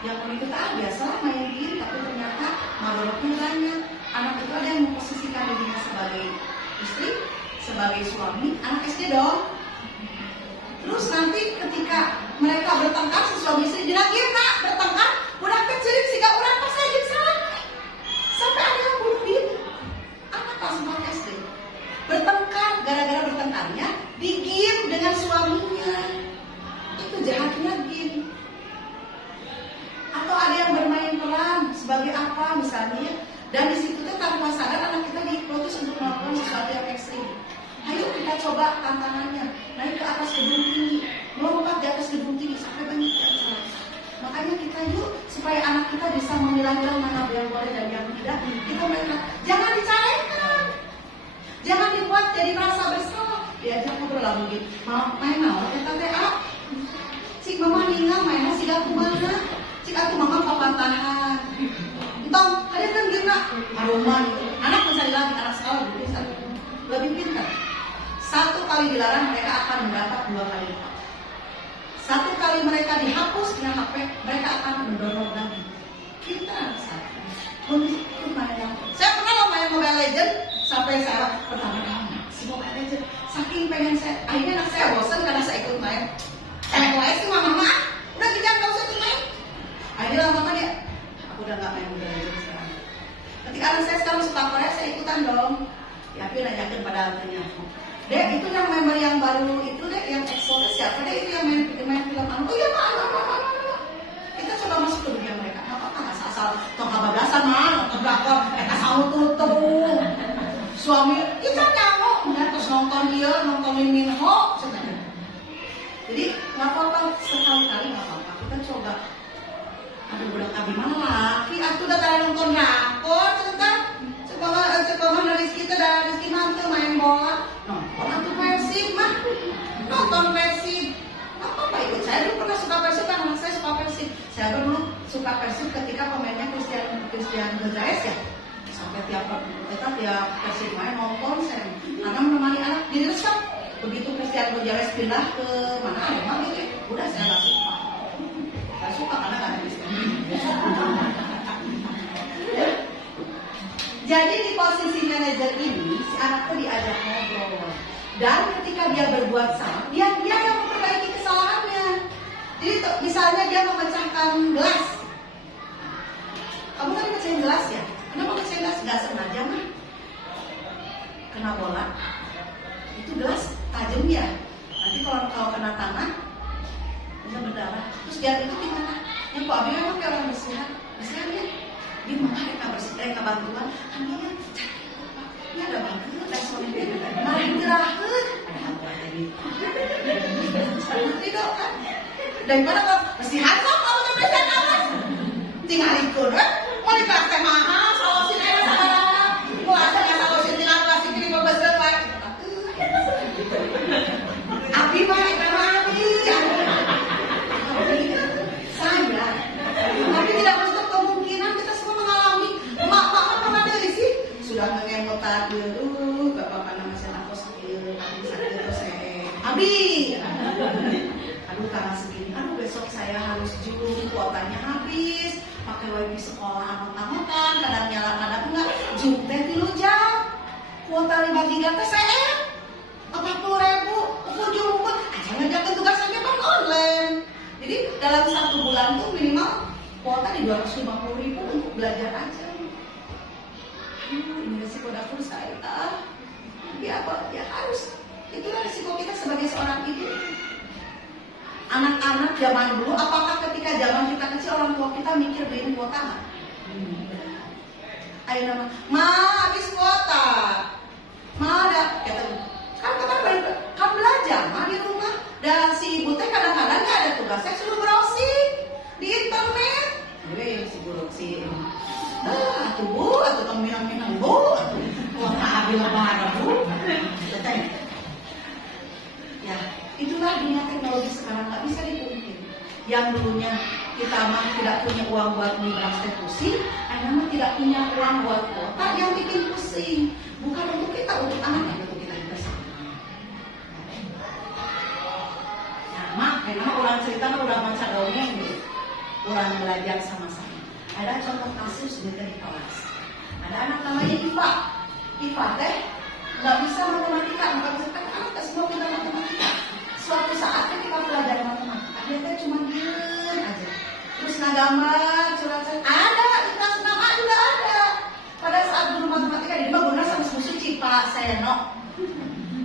Yang itu biasa main game, tapi ternyata madorotnya banyak. Anak itu ada yang memposisikan dirinya sebagai istri, sebagai suami, anak SD dong. Terus nanti ketika mereka bertengkar, si suami istri jenak nak bertengkar, udah kecil sehingga orang pas aja salah. Sampai ada yang bunuh diri. Anak kelas 4 SD bertengkar, gara-gara bertengkarnya di game dengan suaminya. Itu jahatnya game. Atau ada yang bermain peran sebagai apa misalnya, dan di situ tuh tanpa sadar anak kita dihipnotis untuk melakukan sesuatu yang ekstrim. Ayo kita coba tantangannya, naik ke atas gedung tinggi, melompat di atas gedung tinggi sampai banyak yang salah. Makanya kita yuk supaya anak kita bisa memilah-milah mana yang boleh dan yang tidak, kita mainkan. Jangan dicarekan, jangan dibuat jadi merasa bersalah. Diajak ngobrol lah mungkin, main naon kita teh cik mama ninggal main nasi gak kumana, cik aku mama papatahan. Entong, ada kan gina haruman itu. Anak mencari lagi, anak sekolah lebih pintar. 1 kali dilarang mereka akan mendapat 2 kali lipat. 1 kali mereka dihapus dengan HP, mereka akan mendownload lagi. Kita untuk main yang. Saya pernah lo main Mobile Legends sampai saya pertama-tama si Mobile Legends. Saking pengen saya, akhirnya anak saya bosan karena saya ikut main. LS sih mama, udah jangan kau usah main. Akhirnya lama-lama dia, aku udah nggak main Mobile Legends sekarang. Ketika anak saya sekarang suka Korea, saya ikutan dong. Ya, tapi nanyakan pada anaknya. Dek, itu yang member yang baru itu deh, yang Exodus siapa deh itu yang main film anu? Oh iya pak, kita coba masuk ke dunia mereka. Apa nggak asal tong kabablasan mah, terdakor, asal tutup. Suami kita nyamuk, kemudian terus nonton dia, nontonin Minho, sebenarnya. Jadi nggak apa-apa, sekali-kali nggak apa-apa. Kita coba. Aduh, udah kabi mana laki? Aku udah tadi nonton drakor, tentang coba dari kita dari Rizky mantu main bola. Nonton atau Persib mah, nonton Persib. Apa itu? Saya dulu pernah suka Persib, kan anak saya suka Persib. Saya dulu suka Persib ketika pemainnya Christian Gonzalez ya. Sampai tiap Persib main nonton saya. Karena menemani anak jadi resep. Begitu Christian Gonzalez pindah ke mana emang gitu ya. Udah saya nggak suka. Nggak suka karena nggak ada Christian. Jadi di posisi manajer ini si anak tuh diajak ngobrol. Dan ketika dia berbuat salah, dia yang memperbaiki kesalahannya. Jadi misalnya dia memecahkan gelas. Kamu tadi pecahin gelas ya? Kenapa pecahin gelas? Gak sengaja mah. Kena bola. Itu gelas tajam ya. Nanti kalau kena tangan bisa berdarah. Terus dia itu gimana? Yang kok Abi memang kayak orang bersihan ya. Dia mah mereka bantuan. Ambilnya ini ada banget responnya. Mari dirahkeun. Ada hantu aja gitu. Tidak kan? Daripada kalau bersihan kok kalau udah bersihan awas. Tinggal ikut mau dipaksa mahal saosin aja sabarang. Puasanya saosin tinggal plastik ini bebesan wae. Abi mah eta mah Abi. Saya. Tapi tidak menutup kemungkinan kita semua mengalami. Mak pernah dari sih sudah ngemotar dulu bapak nama saya aku sakit terus saya Abi. Aduh karena segini, besok saya harus jum, kuotanya habis, pakai wifi sekolah amat-amatan, kadang nyala kadang enggak, jum teh 3 jam, kuota 5 giga teh saya 40.000, ujung aja ngejakin tugas aja kan online. Jadi dalam 1 bulan tuh minimal kuota di 250.000 untuk belajar aja. Ini resiko dapur saya. Tapi apa? Ya harus. Itulah resiko kita sebagai seorang ibu. Anak-anak zaman dulu, apakah ketika zaman kita kecil orang tua kita mikir beliin kuota nggak? Ayo nama, ma habis kuota, ma ada, kata, kan belajar, ma di rumah. Dan si ibu teh kadang-kadang nggak ada tugas, saya suruh browsing di internet. Si buruk si, atuh bu, atuh tong minang bu, atuh kuota habis lebaran. Ya, itulah dunia teknologi sekarang, nggak bisa dipungkiri. Yang dulunya kita mah tidak punya uang buat beli prostitusi, anak tidak punya uang buat kuota, yang bikin pusing. Bukan untuk kita, untuk anak, untuk kita bersama. Nah, mak, karena orang cerita mah udah macam dongeng gitu. Orang belajar sama-sama. Ada contoh kasus di kelas. Ada anak namanya Iva. Iva teh nggak bisa matematika, nggak bisa kan anak tak semua bisa matematika. Suatu saat ketika belajar matematika, dia teh cuma diem aja. Terus ngagambar, curhat-curhat, ada di kelas 6A juga ada. Pada saat guru matematika dia mah guna sama suci Pak Seno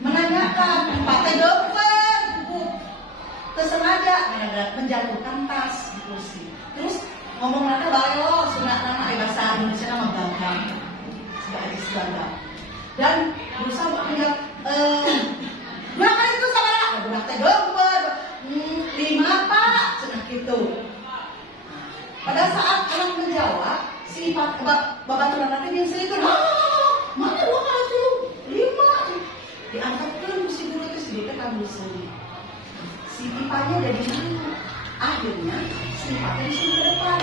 menanyakan, Pak teh dokter, tersengaja menjatuhkan tas di kursi. Terus ngomong nanti balelo, sunat nama bahasa Indonesia nama gagal, sebagai gagal. Dan berusaha untuk menjawab, berapa itu saudara? Budak teh dokter, 5 Pak, cenah gitu. Pada saat orang menjawab, si babaturan nanti yang selingkuh, mana 2 kali itu? 5. Diangkat pun si guru itu sedikit ambil sendiri. Si Ipanya udah di mana? Akhirnya si Ipanya disuruh ke depan,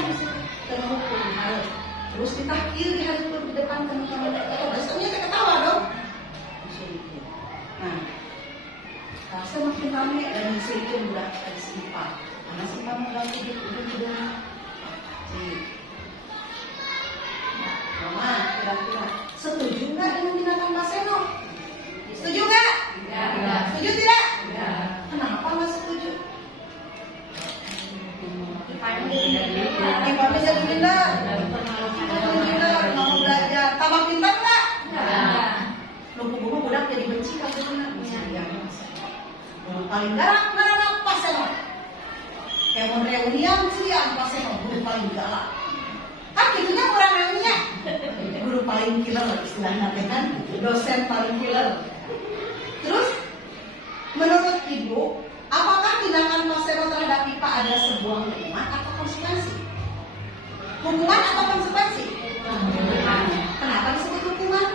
ke hukum harus. Terus ditakir di hari di depan teman-teman. Biasanya kita ketawa dong. Nah, rasa makin rame dan sedikit udah ada si Ipa. Karena si Ipa mengganggu udah. Mama, kira-kira setuju nggak dengan tindakan Mas Seno? Setuju nggak? Tidak. Setuju tidak? Tidak. Kenapa nggak setuju? Ipanya jadi pintar. Mau belajar. Tambah pintar nggak? Tidak. Lumpuh-lumpuh budak jadi benci kalau benar. Paling galak mana Pak Seno? Kayak mau reunian sih ya Pak Seno, guru paling galak. Kan gitunya orang reunian. Guru paling killer istilahnya kan, dosen paling killer. Terus menurut Ibu, apakah tindakan Pak Seno terhadap Ipa adalah sebuah hukuman atau konsekuensi? Hukuman atau konsekuensi? Kenapa disebut hukuman?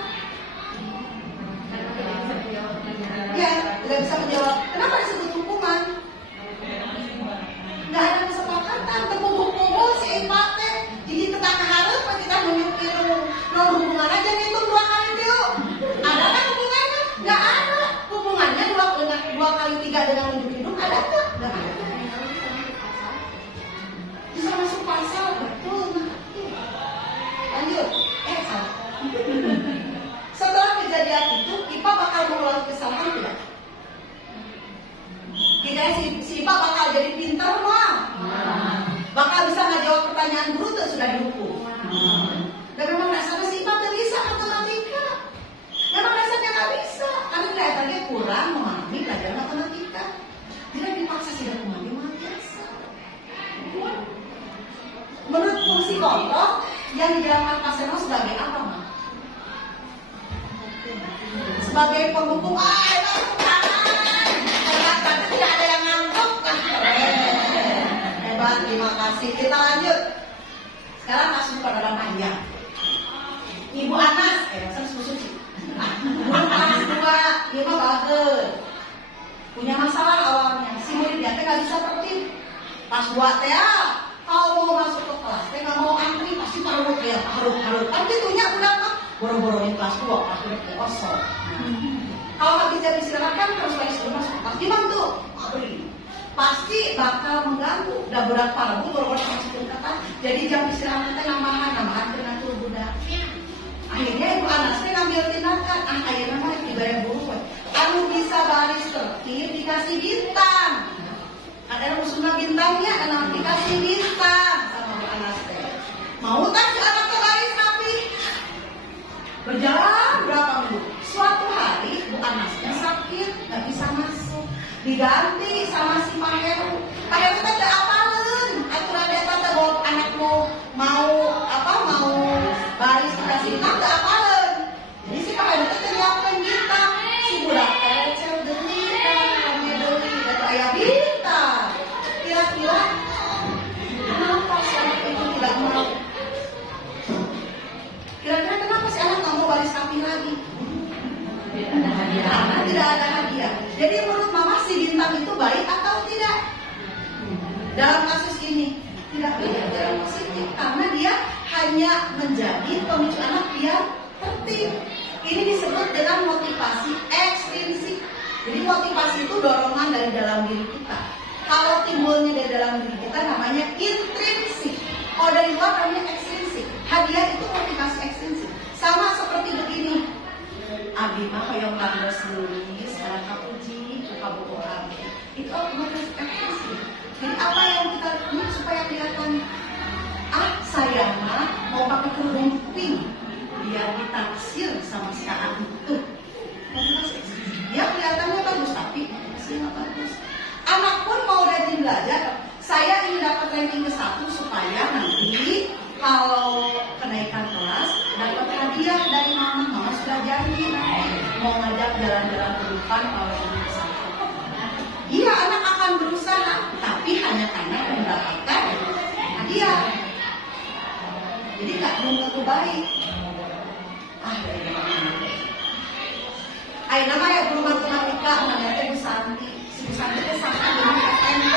Ya, tidak bisa menjawab. Kenapa disebut hukuman? Nggak ada kesepakatan, terkumpul-kumpul si Ipa teh, jadi tetap harus kita menyukiru. No hubungan aja itu 2 kali dulu. Ada kan hubungannya? Nggak ada. Hubungannya 2 kali 3 dengan unjuk hidup ada nggak? Nggak ada. Bisa masuk pasal betul. Lanjut. Salah. Setelah kejadian itu, Ipa bakal mengulangi kesalahan tidak? Tidak, si Ipa bakal jadi pintar mah. Bakal bisa ngejawab pertanyaan guru tuh sudah dihukum. Dan memang dasarnya si Ipa tidak bisa matematika. Memang dasarnya nggak bisa. Karena kelihatannya kurang memahami pelajaran matematika. Tidak dipaksa tidak memahami luar biasa. Menurut fungsi kontrol yang dijalankan Pak Seno sebagai apa, Ma? Sebagai penghukum, hebat, tidak ada yang ngantuk kan? Hebat, terima kasih. Kita lanjut. Sekarang masuk ke dalam panjang. Ibu Anas, saya suci. Guru kelas 2, dia mah bagus. Punya masalah awalnya. Si murid dia nggak bisa tertib. Pas buat ya, kalau mau masuk ke kelas, dia nggak mau antri, pasti harus ya, harus. Kan gitunya udah mah. Boro-boroin kelas 2, kelas 2 kosong. Kalau nggak bisa istirahat kan harus lagi sebelum masuk kelas. Gimana tuh? Pasti bakal mengganggu. Udah berat parah, boro-boro masukin kata. Jadi jam istirahatnya nambahan dengan tuh budak. Akhirnya Ibu Anasnya ngambil tindakan. Akhirnya mah dibayar guru. Kamu bisa baris tertib dikasih bintang. Ada musuhnya bintangnya, ada dikasih bintang sama Bu Anasnya. Mau tak si anak ke baris rapi? Berjalan berapa minggu? Suatu hari Bu Anasnya sakit, nggak bisa masuk. Diganti sama si Pak Heru. Pak Heru teh teu apaleun. Aturan eta teh bawa anakmu mau baris dikasih bintang teu apaleun. Jadi si Pak Heru teh teu nyiapkeun bintang. Si budak teh cel deui kami deui atuh aya bintang. Kira-kira kenapa si anak itu tidak mau? Kira-kira kenapa si anak nggak mau baris rapi lagi? Jadi menurut Mama si Bintang itu baik atau tidak? Dalam kasus ini tidak baik, tidak positif karena dia hanya menjadi pemicu anak biar tertib. Ini disebut dengan motivasi ekstrinsik. Jadi motivasi itu dorongan dari dalam diri kita. Kalau timbulnya dari dalam diri kita namanya intrinsik. Kalau dari luar namanya ekstrinsik. Hadiah itu motivasi ekstrinsik. Sama seperti begini. Abi mah hoyong kandos nulis, sekarang kapuji, buka buku abi. Itu otomatis ekstrinsik. Jadi apa yang kita lakukan supaya kelihatan? Saya mah mau pakai kerudung pink biar ditaksir sama sekarang itu. Motivasi ekstrinsik. Dia kelihatannya bagus tapi masih nggak bagus. Anak pun mau rajin belajar. Saya ingin dapat ranking ke-1 supaya nanti kalau kenaikan kelas dapat hadiah dari mama. Mama sudah janji mau ngajak jalan-jalan ke depan kalau ini ke-1. Iya, anak akan berusaha, tapi hanya karena mendapatkan hadiah. Jadi nggak belum tentu baik. Ayo nama ya guru matematika namanya Bu Santi. Si Bu Santi itu sama dengan SMP.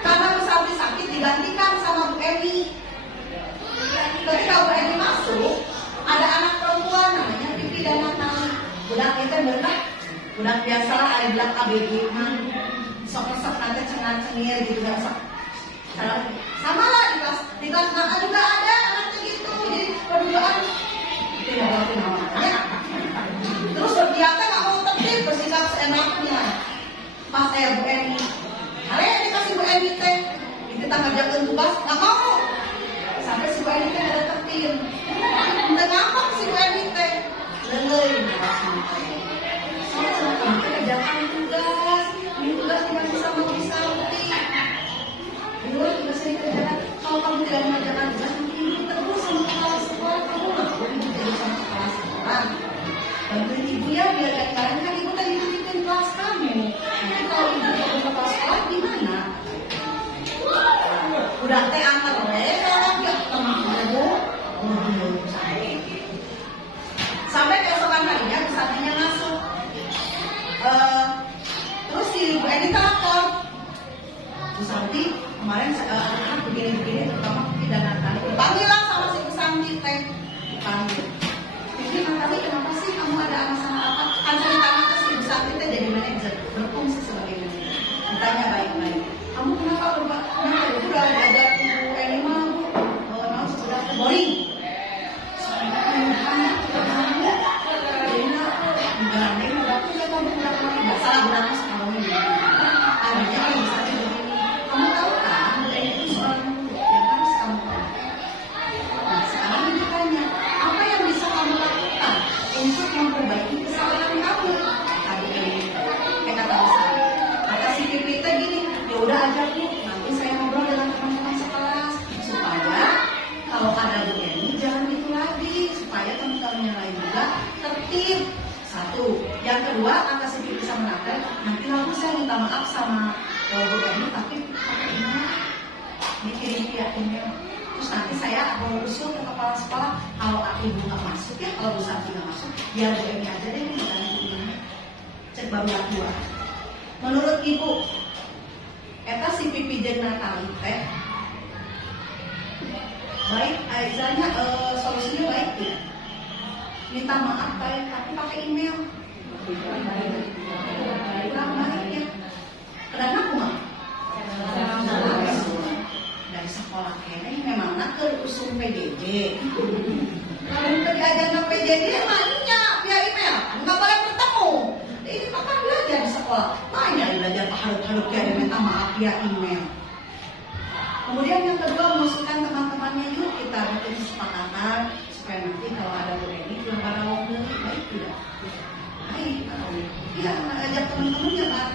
Karena Bu Santi sakit digantikan sama Bu Eni. Ketika Bu Eni masuk, ada anak perempuan namanya Pipi dan Natali. Budak itu benar, budak biasa lah, ada budak ABG mah. Sok-sok nanti cengar-cengir gitu kan. Sama lah di kelas nakal juga ada anaknya gitu. Jadi berduaan tidak ngerti namanya. Terus dia teh nggak mau tertib, bersikap seenaknya. Pas Bu Eni, hari dikasih Bu Eni teh, kita ngerjakan tugas nggak mau. Sampai si Bu Eni teh ada tertib. Udah ngambek si Bu Eni teh, lelei soalnya kamu kerjakan tugas, ini tugas dikasih sama Bu Santi. Di luar tugasnya dikerjakan. Kalau kamu tidak mengerjakan tugas, ini terus sama kepala sekolah kamu nggak boleh jadi sama kepala sekolah. Bantuin ibu ya biar gak kalian kan ibu tadi nitipin kelas kamu. Nanti kalau ibu mau ke kelas sekolah gimana? Udah teh antar kalau dia teman ibu. Sampai keesokan harinya Bu Santinya masuk. Terus si Bu Eni telepon. Bu Santi kemarin begini-begini terutama tidak nakal. Panggil lah sama si Bu Santi teh. Panggil. Jadi Natali kenapa sih kamu ada masalah apa? Kan ceritanya ke si Bu Santi teh jadi manajer, berfungsi sebagai manajer. Ditanya baik-baik. Kamu kenapa berubah? Kenapa ibu udah diajak Bu Eni mah Bu? Mau sudah boring. Salah berapa sekarang ini? Akhirnya kalau misalnya begini, kamu tahu kan, Bu Eni itu seorang guru yang harus kamu tahu. Nah sekarang ditanya, apa yang bisa kamu lakukan untuk memperbaiki kesalahan kamu? Tadi kata Bu Santi, kata si Pipi teh gini, ya udah aja Bu, nanti saya ngobrol dengan teman-teman sekelas supaya kalau ada Bu Eni jangan gitu lagi, supaya teman-teman yang lain juga tertib. Satu, yang kedua kata si Pipi sama Natal, nanti aku saya minta maaf sama Bu Eni, tapi dikirim via email. Terus nanti saya mau usul ke kepala sekolah, kalau ibu nggak masuk ya, kalau Bu Santi nggak masuk, biar Bu Eni aja deh nih ini. Cek baru dua. Menurut ibu, eta si Pipi dan Natal teh baik, misalnya solusinya baik tidak? Minta maaf baik, tapi pakai email. Kurang baik ya. Karena aku mah dari sekolah kene memang nak ke usung PJJ. Kalau kita diajar ke PJJ makanya via email, nggak boleh bertemu. Ini kapan belajar di sekolah? Banyak belajar harus ya minta maaf via email. Kemudian yang kedua mengusulkan teman-temannya yuk kita bikin kesepakatan supaya nanti kalau ada Bu Eni belum para mobil baik tidak? Baik, ya ajak teman-temannya kan.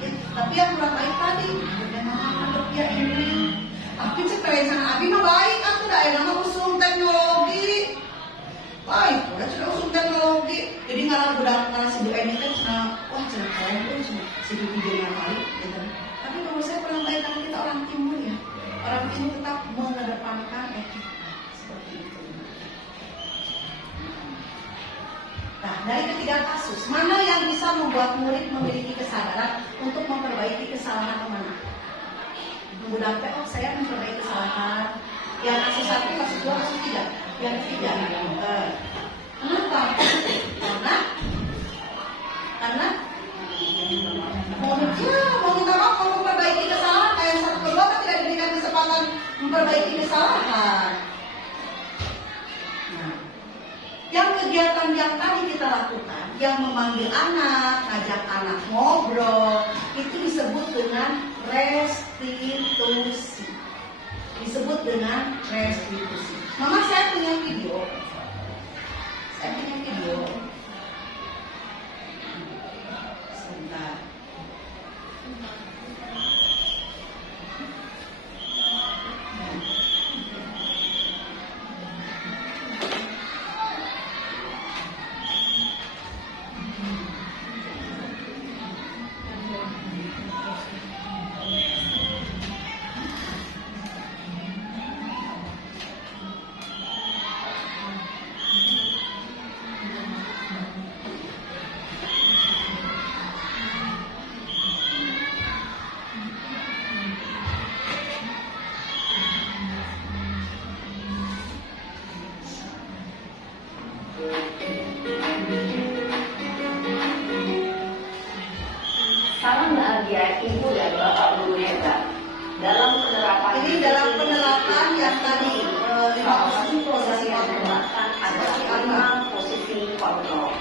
Ya, tapi yang kurang baik tadi memang ada via email. Tapi cek sana Abi mah baik, aku dah nama usung teknologi. Baik, udah sudah usung teknologi. Jadi ngalah si Bu Eni teh wah cerita keren tuh si Pipi dengan kali. Gitu. Tapi kalau saya kurang baik karena kita orang timur ya. Orang timur tetap mengedepankan etika seperti itu. Nah, dari ketiga kasus, mana yang bisa membuat murid memiliki kesadaran untuk memperbaiki kesalahan mana? Nunggu dapat, oh saya memperbaiki kesalahan. Yang kasus 1, kasus 2, kasus 3. Yang ketiga, kenapa? Karena mau minta maaf, mau memperbaiki kesalahan. Kayak yang 1 kedua kan tidak diberikan kesempatan memperbaiki kesalahan. Nah, yang kegiatan yang tadi kita lakukan, yang memanggil anak, ngajak anak ngobrol, itu disebut dengan restitusi. Disebut dengan restitusi. Mama, saya punya video. Sebentar. Salam bahagia Ibu dan Bapak Guru hebat. Dalam penerapan Ini dalam penerapan yang tadi 5 posisi kontrol. adalah 5 posisi kontrol.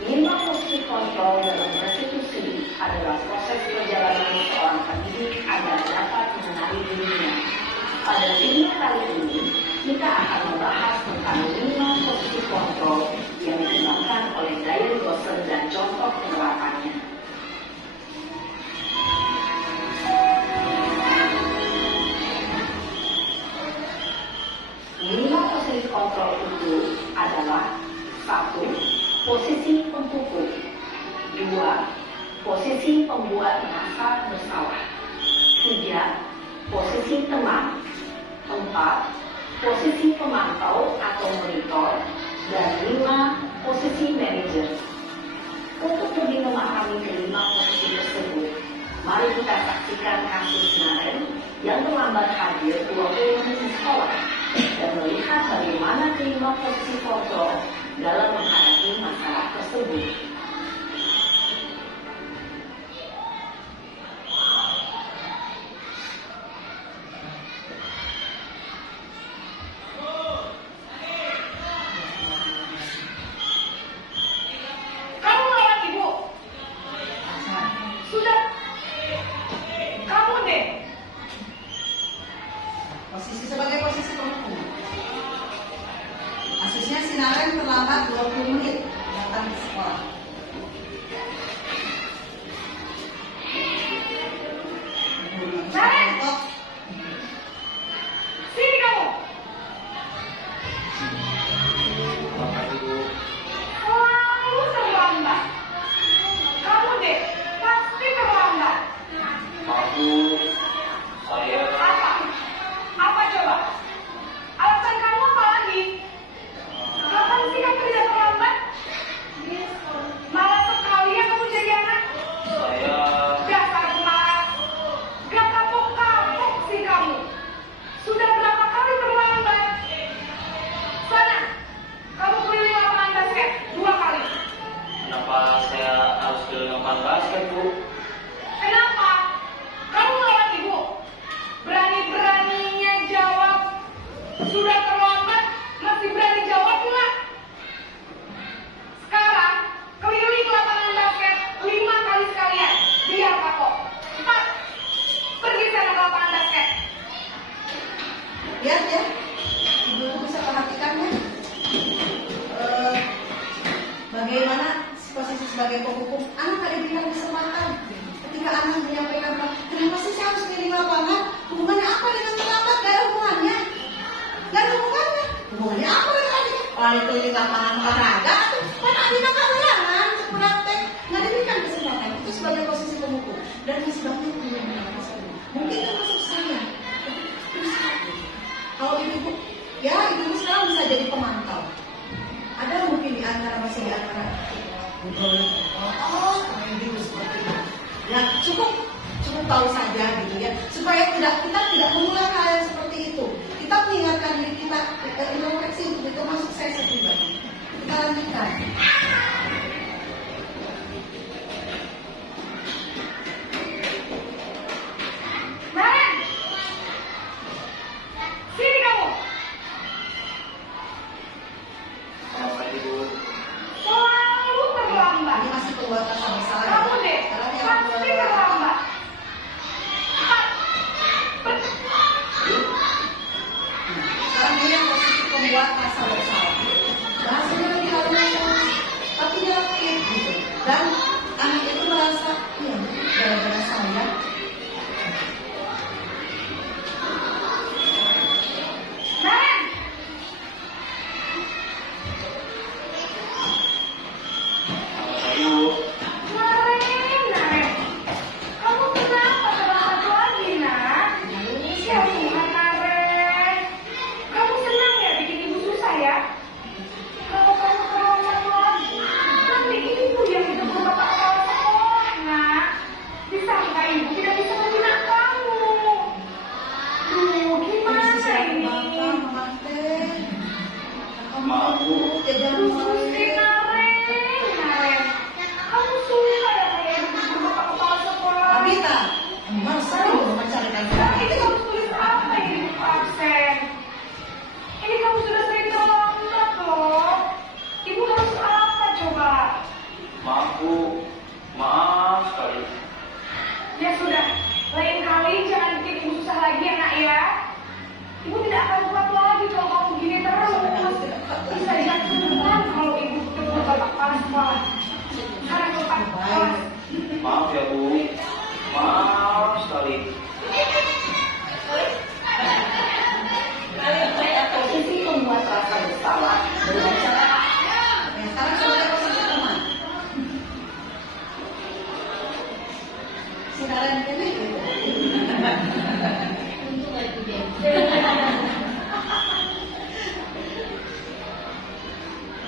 5 posisi kontrol dalam restitusi adalah proses perjalanan seorang pendidik agar dapat mengenali dirinya. Pada video kali ini, kita akan membahas tentang 5 posisi kontrol yang dikembangkan oleh Diane Gosser dan contoh penerapannya. 5 posisi kontrol itu adalah 1. Posisi pemukul. 2. Posisi pembuat merasa bersalah. 3. Posisi teman. 4. Posisi pemantau atau monitor. Dan 5. Posisi manajer. Untuk lebih memahami kelima posisi tersebut, mari kita saksikan kasus Naren yang terlambat hadir 20 menit di sekolah dan melihat bagaimana kelima posisi kontrol dalam menghadapi masalah tersebut. Kamu lawan ibu. Sudah. Kamu deh. Posisi sebagai posisi pemukul. Kasusnya Sinaren terlambat 20 menit datang ke sekolah. Naren! Sini kamu. Bapak Ibu, Selalu terlambat. Kamu deh pasti terlambat. aku, saya Apa? Apa coba? Alasan kamu apa lagi? Kapan sih kamu tidak terlambat? Malah sekali ya kamu jadi anak. Dasar kelas. Gak kapok-kapok sih kamu. Sudah berapa kali terlambat? Sana, kamu keliling lapangan basket 2 kali. kenapa saya harus ke lapangan basket, Bu? Kenapa? Kamu lawan ibu. Berani-beraninya jawab. Sudah terlambat, masih berani jawab pula. Sekarang, keliling lapangan basket 5 kali sekalian. Biar kapok. 4. Pergi sana ke lapangan basket. Lihat ya, ibu bisa perhatikan ya, bagaimana posisi sebagai penghukum. Anak ada diberikan kesempatan. Ketika anak menyampaikan, kenapa sih saya harus keliling lapangan? Hubungannya apa dengan terlambat? Gak ada hubungannya. Gak ada hubungannya. Hubungannya apa dengan adik? Kalau keliling lapangan olahraga, kan adiknya kawilangan, praktek. Nggak diberikan kesempatan. Itu sebagai posisi penghukum. Dan masih banyak yang melakukan. Mungkin termasuk saya. Kalau ibu, ya ibu sekarang bisa jadi pemantau. Ada mungkin di antara masih di antara Oh, training seperti itu. Ya cukup tahu saja gitu ya, supaya kita tidak mengulang hal yang seperti itu. Kita mengingatkan diri kita, introspeksi untuk itu masuk saya pribadi. Kita lanjutkan. Naren, sini kamu. Apa Ibu? Selalu terlambat. Ini masih pembuat rasa bersalah. Kamu deh, Sekarang yang pasti kedua. terlambat. Sekarang dia yang posisi pembuat rasa bersalah. Bahasanya lagi halus, tapi dia fit gitu. Dan anak itu merasa, iya, gara-gara saya. Naren, Apa Ibu? Naren, kamu kenapa terlambat lagi, nak? Ya Tuhan, Naren, kamu senang ya bikin ibu susah ya? Kalau kamu terlambat lagi, nanti ibu yang hidup rumah kepala sekolah, nak. Disangka ibu tidak bisa membina kamu. Duh, gimana ini? Bapak, Mama teh. Maaf, Bu. Jangan Gusti Naren, kamu suka ya kayak ibu rumah kepala sekolah? Abita, harus selalu mencarikan Ini kamu tulis apa ini di buku absen? Ini kamu sudah sering terlambat loh. Ibu harus apa coba? Maaf Bu, maaf sekali. Ya sudah, lain kali jangan bikin ibu susah lagi ya nak ya. Ibu tidak akan kuat lagi kalau kamu gini terus. Bisa jantungan kalau ibu ketemu bapak kepala sekolah. Sekarang cepat kelas. Maaf ya Bu, maaf sekali. Posisi pembuat rasa bersalah dengan cara Ya, sekarang sebagai posisi teman. Siaran ini gitu.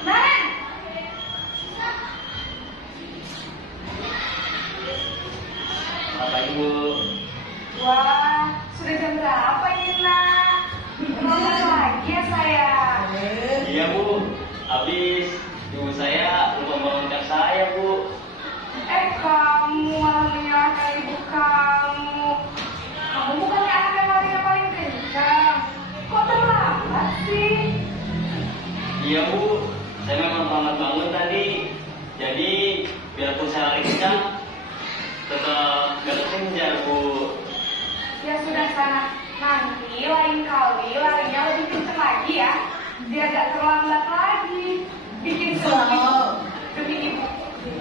Naren, Apa Ibu? wah sudah jam berapa ini nak? Terlambat lagi ya saya. Iya Bu, habis ibu saya lupa bangunkan saya Bu. Kamu malah menyalahkan ibu kamu. Kamu bukannya anak yang larinya paling kencang. Kok terlambat sih? Iya Bu, saya memang terlambat bangun tadi. Jadi biarpun saya lari kencang, tetap gak terkejar Bu. Ya sudah sana. Nanti lain kali larinya lebih kencang lagi ya. Biar gak terlambat lagi. Bikin Selalu. demi ibu.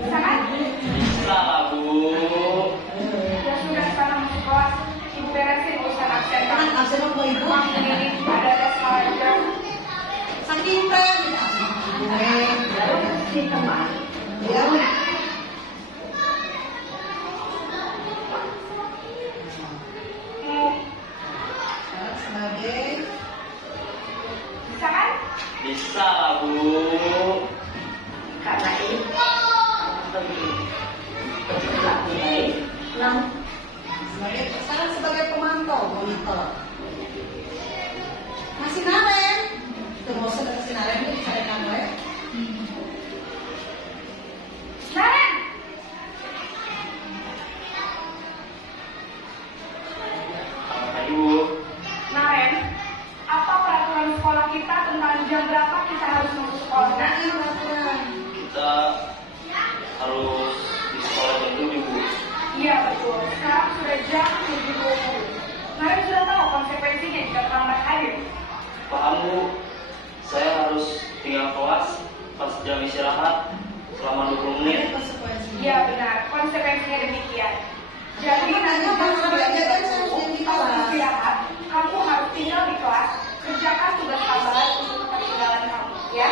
Sana. Bisa lah Bu. Ya sudah sana masuk kelas. Ibu beresin urusan absen Kan kamu. absen sama ibu. Ini ada tes pelajar. Saking keren. si teman Ya. Sekarang sebagai Bisa kan? Bisa lah Bu. karena ini penting. Lebih baik 6 sekarang sebagai pemantau monitor. Masih Naren. Itu mau sedang si Naren itu dicarikan oleh. Naren! Apa Ibu? Naren, apa peraturan sekolah kita tentang jam berapa kita harus masuk sekolah? Nah, ini peraturan. Kita harus di sekolah jam 7 Bu. Iya betul, sekarang sudah jam 7.20. Naren sudah tahu konsekuensinya jika terlambat hadir. Paham Bu, saya harus tinggal kelas pas jam istirahat selama 20 menit. Ini konsekuensinya. Iya benar, konsekuensinya demikian. Jadi nanti Makanya pas pas belajar kan harus di pas kelas. istirahat, kamu harus tinggal di kelas, kerjakan tugas tambahan untuk ketinggalan kamu, ya?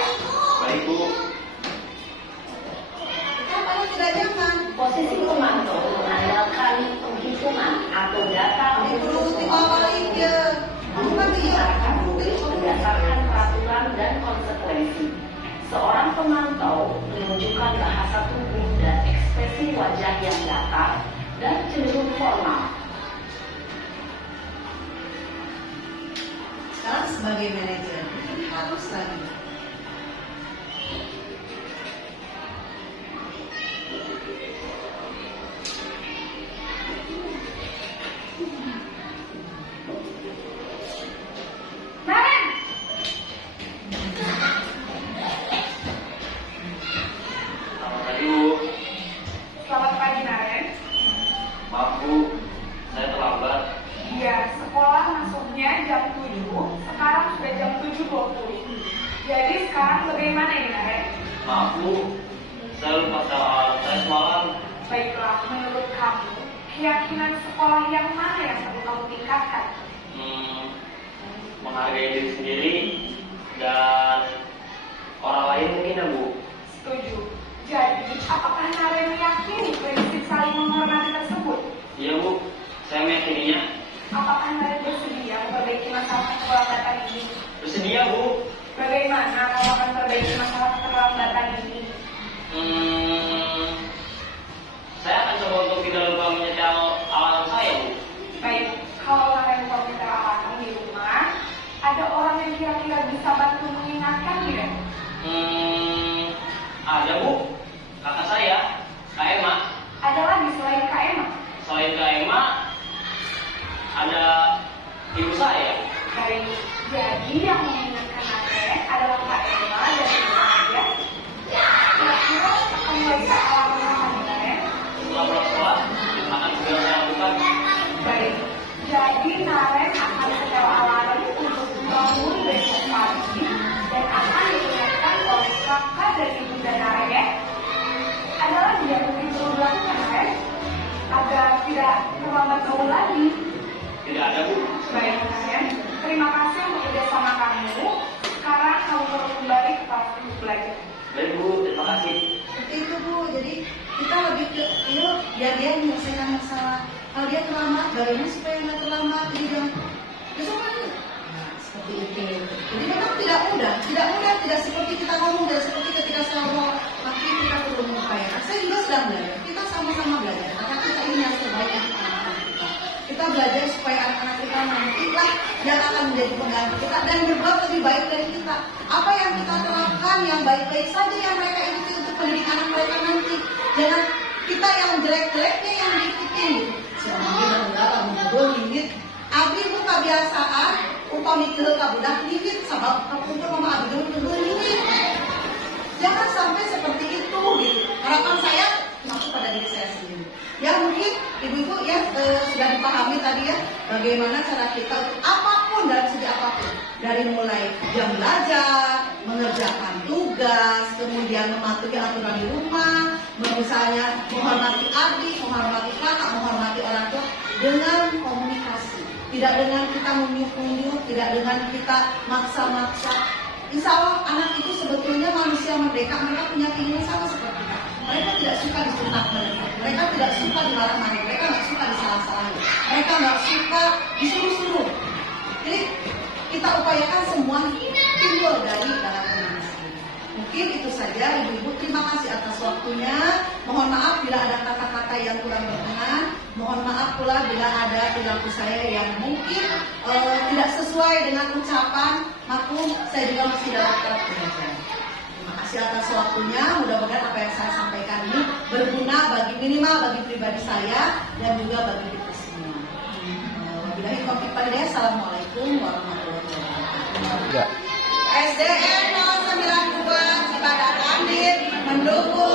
Baik Bu. Kalau tidak nyaman, posisi pemantau mengandalkan penghitungan atau data untuk dituruti semua balik ya. Kamu kan dia. berdasarkan peraturan dan konsekuensi. Seorang pemantau menunjukkan bahasa tubuh wajah yang datar dan cenderung formal. Sekarang sebagai manajer, ini harus lagi. Naren, Selamat pagi Bu. selamat pagi Naren. Maaf Bu, saya terlambat. Iya, sekolah masuknya jam 7, sekarang sudah jam 7.20. Jadi sekarang bagaimana ini Naren? Maaf Bu, saya lupa sewa alat saya semalam. Baiklah, menurut kamu, keyakinan sekolah yang mana yang perlu kamu tingkatkan? Menghargai diri sendiri dan orang lain mungkin ya Bu. Setuju. Jadi, apakah Naren meyakini prinsip saling menghormati tersebut? Iya Bu, saya meyakininya. Apakah Naren bersedia memperbaiki masalah keterlambatan ini? Bersedia Bu. Bagaimana kamu akan memperbaiki masalah keterlambatan ini? Saya akan coba untuk tidak lupa menyetel alarm saya Bu. Baik, kalau Naren komputer alarm di rumah, ada orang yang kira-kira bisa bantu mengingatkan tidak? Ada Bu, kakak saya, Kak Emma. Ada lagi selain Kak Emma? Selain Kak Emma, ada ibu saya. Baik, jadi yang mengingatkan Naren adalah Kak Emma dan ibu saja. Kira-kira akan baca alarm kapan Naren? Setelah pulang sekolah, akan segera saya lakukan. Baik, jadi Naren akan setel alarm untuk bangun besok pagi dan akan diingatkan oleh kakak dan ibu dan Naren ya. Ada lagi yang mungkin perlu dilakukan Naren agar tidak terlambat jauh lagi. Tidak ada Bu. Baik Naren, terima kasih untuk kerjasama kamu. Sekarang kamu perlu kembali ke kelas untuk belajar. Baik Bu, terima kasih. Seperti itu Bu, jadi kita lebih ke yuk biar dia menyelesaikan masalah. Kalau dia terlambat, bagaimana supaya nggak terlambat? Jadi jangan besok lagi. Nah, seperti itu. Jadi memang tidak mudah, tidak seperti kita ngomong, tidak seperti ketika saya ngomong, tapi kita perlu mengupayakan. Saya juga sedang belajar, kita sama-sama belajar. Karena kita ini yang terbaik untuk anak-anak kita. Kita belajar supaya anak-anak kita nantilah yang akan menjadi pengganti kita dan berbuat lebih baik dari kita. Apa yang kita terapkan yang baik-baik saja yang mereka ikuti untuk pendidik anak mereka nanti. Jangan kita yang jelek-jeleknya yang diikutin. Siapa udah mengumpul limit. Abi buka kebiasaan upami ke budak limit sabab untuk mama abi dulu limit. Jangan sampai seperti itu gitu. Harapan saya masuk pada diri saya sendiri. Ya mungkin ibu-ibu ya sudah dipahami tadi ya bagaimana cara kita apapun dari segi apapun, dari mulai jam belajar, mengerjakan tugas, kemudian mematuhi aturan di rumah, misalnya menghormati adik, menghormati kakak, menghormati orang tua dengan komunikasi, tidak dengan kita menyuruh-nyuruh, tidak dengan kita maksa-maksa. Insya Allah anak itu sebetulnya manusia merdeka, mereka punya keinginan sama seperti kita. Mereka tidak suka disunat mereka tidak suka dimarah-marahi, mereka nggak suka disalah-salahi, mereka nggak suka disuruh-suruh. Jadi kita upayakan semua timbul dari dalam diri sendiri. Mungkin itu saja ibu-ibu. Terima kasih atas waktunya. Mohon maaf bila ada kata-kata yang kurang berkenan. Mohon maaf pula bila ada perilaku saya yang mungkin tidak sesuai dengan ucapan. Maklum, saya juga masih dalam tahap belajar. Terima kasih atas waktunya. Mudah-mudahan apa yang saya sampaikan ini berguna bagi minimal bagi pribadi saya dan juga bagi kita semua. Wabillahi taufiq wal hidayah. Assalamualaikum warahmatullahi wabarakatuh. SDN 092 Cibadak Andir mendukung